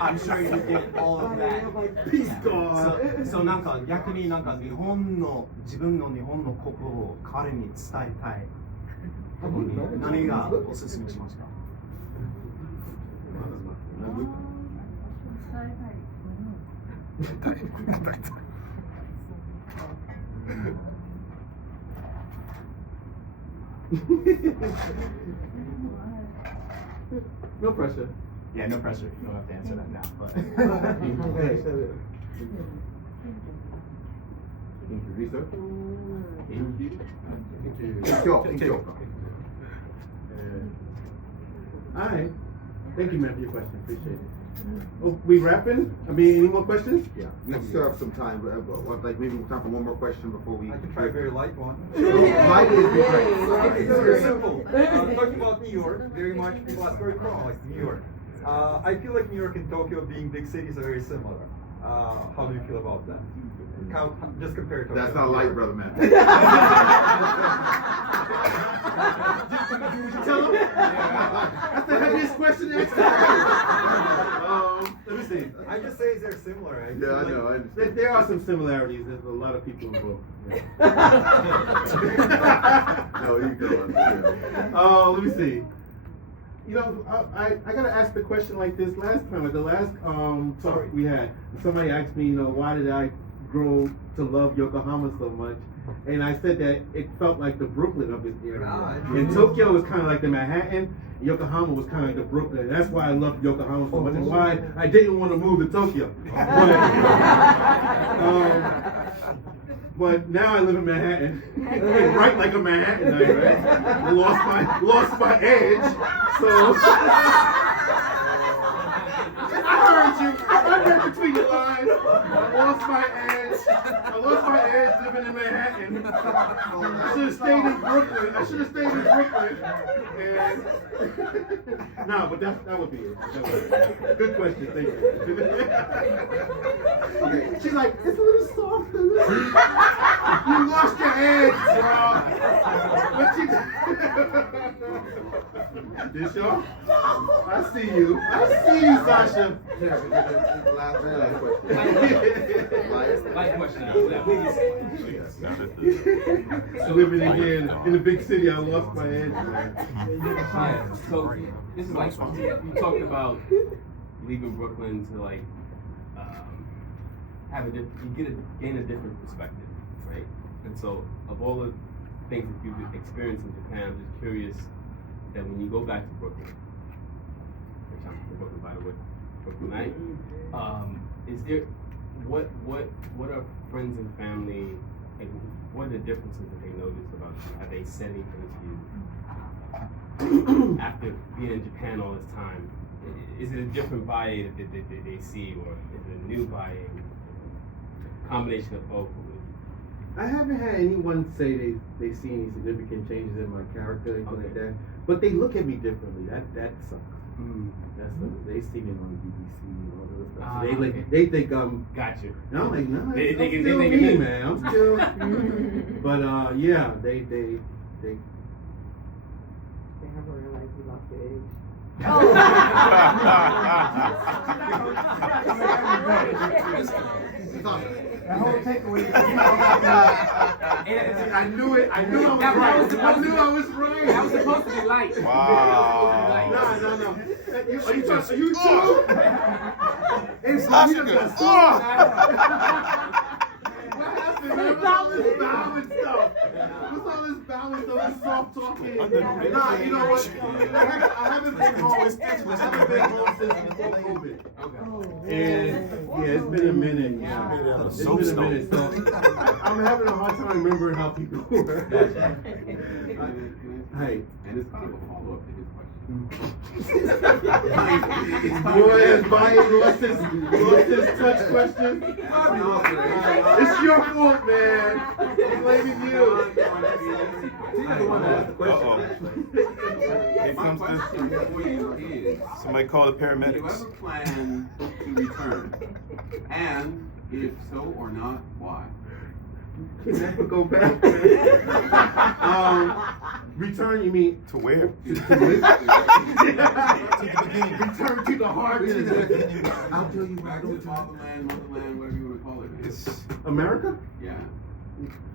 I'm sure you get all of that. Peace God. So 逆に自分の日本の心を彼に伝えたい。何がおすすめしますか? No pressure. Yeah, no pressure. You don't have to answer that now. But Alright. Thank you, man, for your question. Appreciate it. Oh, we wrapping? I mean, any more questions? Yeah. We still have some time. Like maybe time for one more question before we. I can try a very light one. Light is great. It's very simple. Talking about New York, very much people ask where you're from, like New York. I feel like New York and Tokyo, being big cities, are very similar. How do you feel about that? Just compare it to That's not light, brother, man. Tell him. That's the heaviest question next time. Let me see. I just say they're similar. Yeah, I know. I understand. There are some similarities. There's a lot of people involved. Yeah. No, you go. Let me see. I gotta ask the question like this last time. At the last talk we had, somebody asked me, why did I grow to love Yokohama so much? And I said that it felt like the Brooklyn of this area. And Tokyo was kind of like the Manhattan. Yokohama was kind of like the Brooklyn. That's why I loved Yokohama so much, and why I didn't want to move to Tokyo. But now I live in Manhattan, right like a Manhattanite, right? I lost my edge, so I heard you. I read between the lines. I lost my edge living in Manhattan. I should have stayed in Brooklyn. And no, but that would be it. Good question. Thank you. Okay. She's like, it's a little softer. You lost your edge, bro. This y'all? I see you. I see you, Sasha. Last Light question. Living in here in the big city, I lost my edge, man. Yeah, so this is like, you talked about leaving Brooklyn to like, have a gain a different perspective, right? And so of all the things that you've experienced in Japan, I'm just curious that when you go back to Brooklyn, which I'm from Brooklyn by the way, Brooklynite, is there, what are friends and family, like, what are the differences that they notice about you? Have they said anything to you after being in Japan all this time? Is it a different Baye that they see, or is it a new Baye? Combination of both. I haven't had anyone say they see any significant changes in my character, anything like that. But they look at me differently. That sucks. That's what they see me on BBC and all that stuff. So they think I'm. Gotcha. And I'm like, no, They I'm think still it me, is. man. I'm still. But yeah, they. They haven't realized you lost the edge. The whole takeaway. I knew it. I knew I was right. I knew I was right. That was supposed to be light. Wow. No. Are you too? It's What happened, man? What's all this bowing stuff? What's all this bowing stuff? This soft talking? Nah, you know what? I haven't been home since before COVID. And yeah, it's been a minute. Yeah, it's been a minute. So I'm having a hard time remembering how people were. Hey, and it's kind of a follow-up to his question. Boy, has Baye lost his touch question? It's your fault, man. I'm blaming you. Here comes the. Somebody call the Do you paramedics. ever plan to return? And if so or not, why? Can never go back, man. Return, you mean To where? to live? Return to the heart. I'll tell you why I Back to don't talk. fatherland, motherland, whatever you want to call it. It's America? Yeah.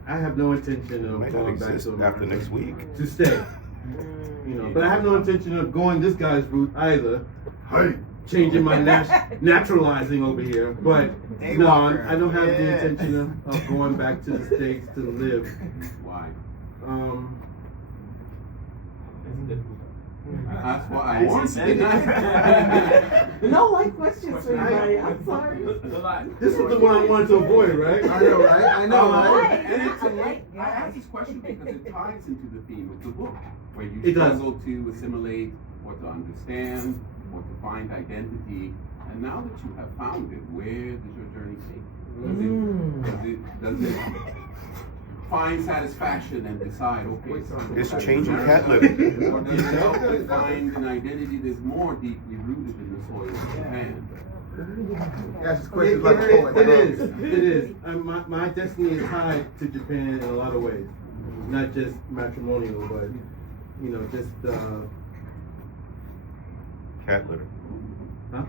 I have no intention of might not going back exist to America. after next week. To stay. You know, but I have no intention of going this guy's route either. Hey, changing my naturalizing over here. But no, I don't have the intention of going back to the States to live. Why? That's why I want it. No light questions for you, Baye. I'm sorry. This is the one I wanted to avoid, right? I know, right? I know, right? And it's I ask this question because it ties into the theme of the book, where you It does. struggle to assimilate or to understand or to find identity. And now that you have found it, where does your journey take you? Does it find satisfaction and decide, okay, It's changing America, cat litter. or does it help you find an identity that's more deeply rooted in the soil of Japan? Ask this question like a poet. It is. My destiny is tied to Japan in a lot of ways. Not just matrimonial, but, you know, just, Cat litter. huh?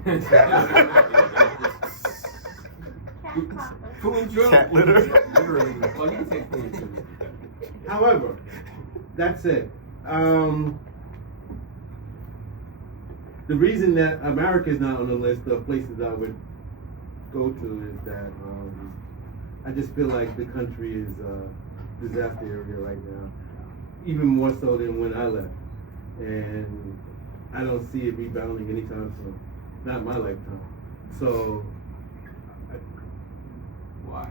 Cat litter. Literally. Well, you can say food. However, that's it. The reason that America is not on the list of places I would go to is that I just feel like the country is a disaster area right now, even more so than when I left. And I don't see it rebounding anytime soon, not in my lifetime. So, Why?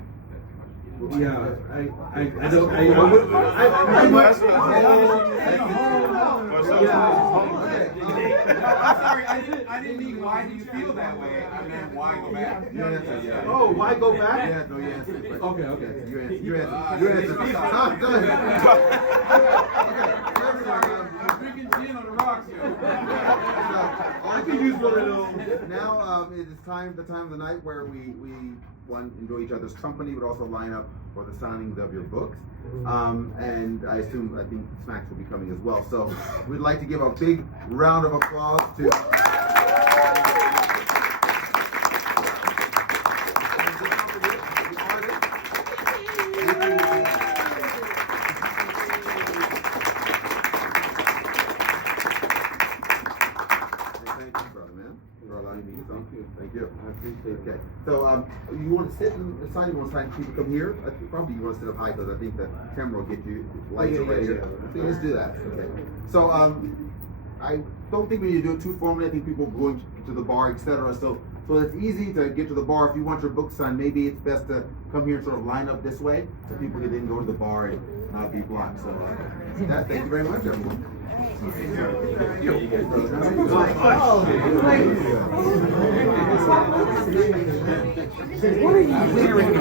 yeah, I don't, I'm sorry, I didn't mean why do you feel that way? I meant why go back? Oh, why go back? Yeah, no, you answer the question. Okay. You answer. Go ahead. Okay, everyone, I'm drinking gin on the rocks here. all could use one of those. Now it is the time of the night where we one enjoy each other's company, but also line up for the signings of your books. And I think snacks will be coming as well. So we'd like to give a big round of applause to. Thank you. I appreciate it. Okay. So, you want to sit in the side? You want to people come here? I think probably you want to sit up high because I think the camera will get you lights already. Yeah. Let's do that. Okay. So, I don't think we need to do it too formally. I think people going to the bar, etc. So it's easy to get to the bar. If you want your book signed, maybe it's best to come here and sort of line up this way so people can then go to the bar and not be blocked. So, thank you very much, everyone. What are you wearing?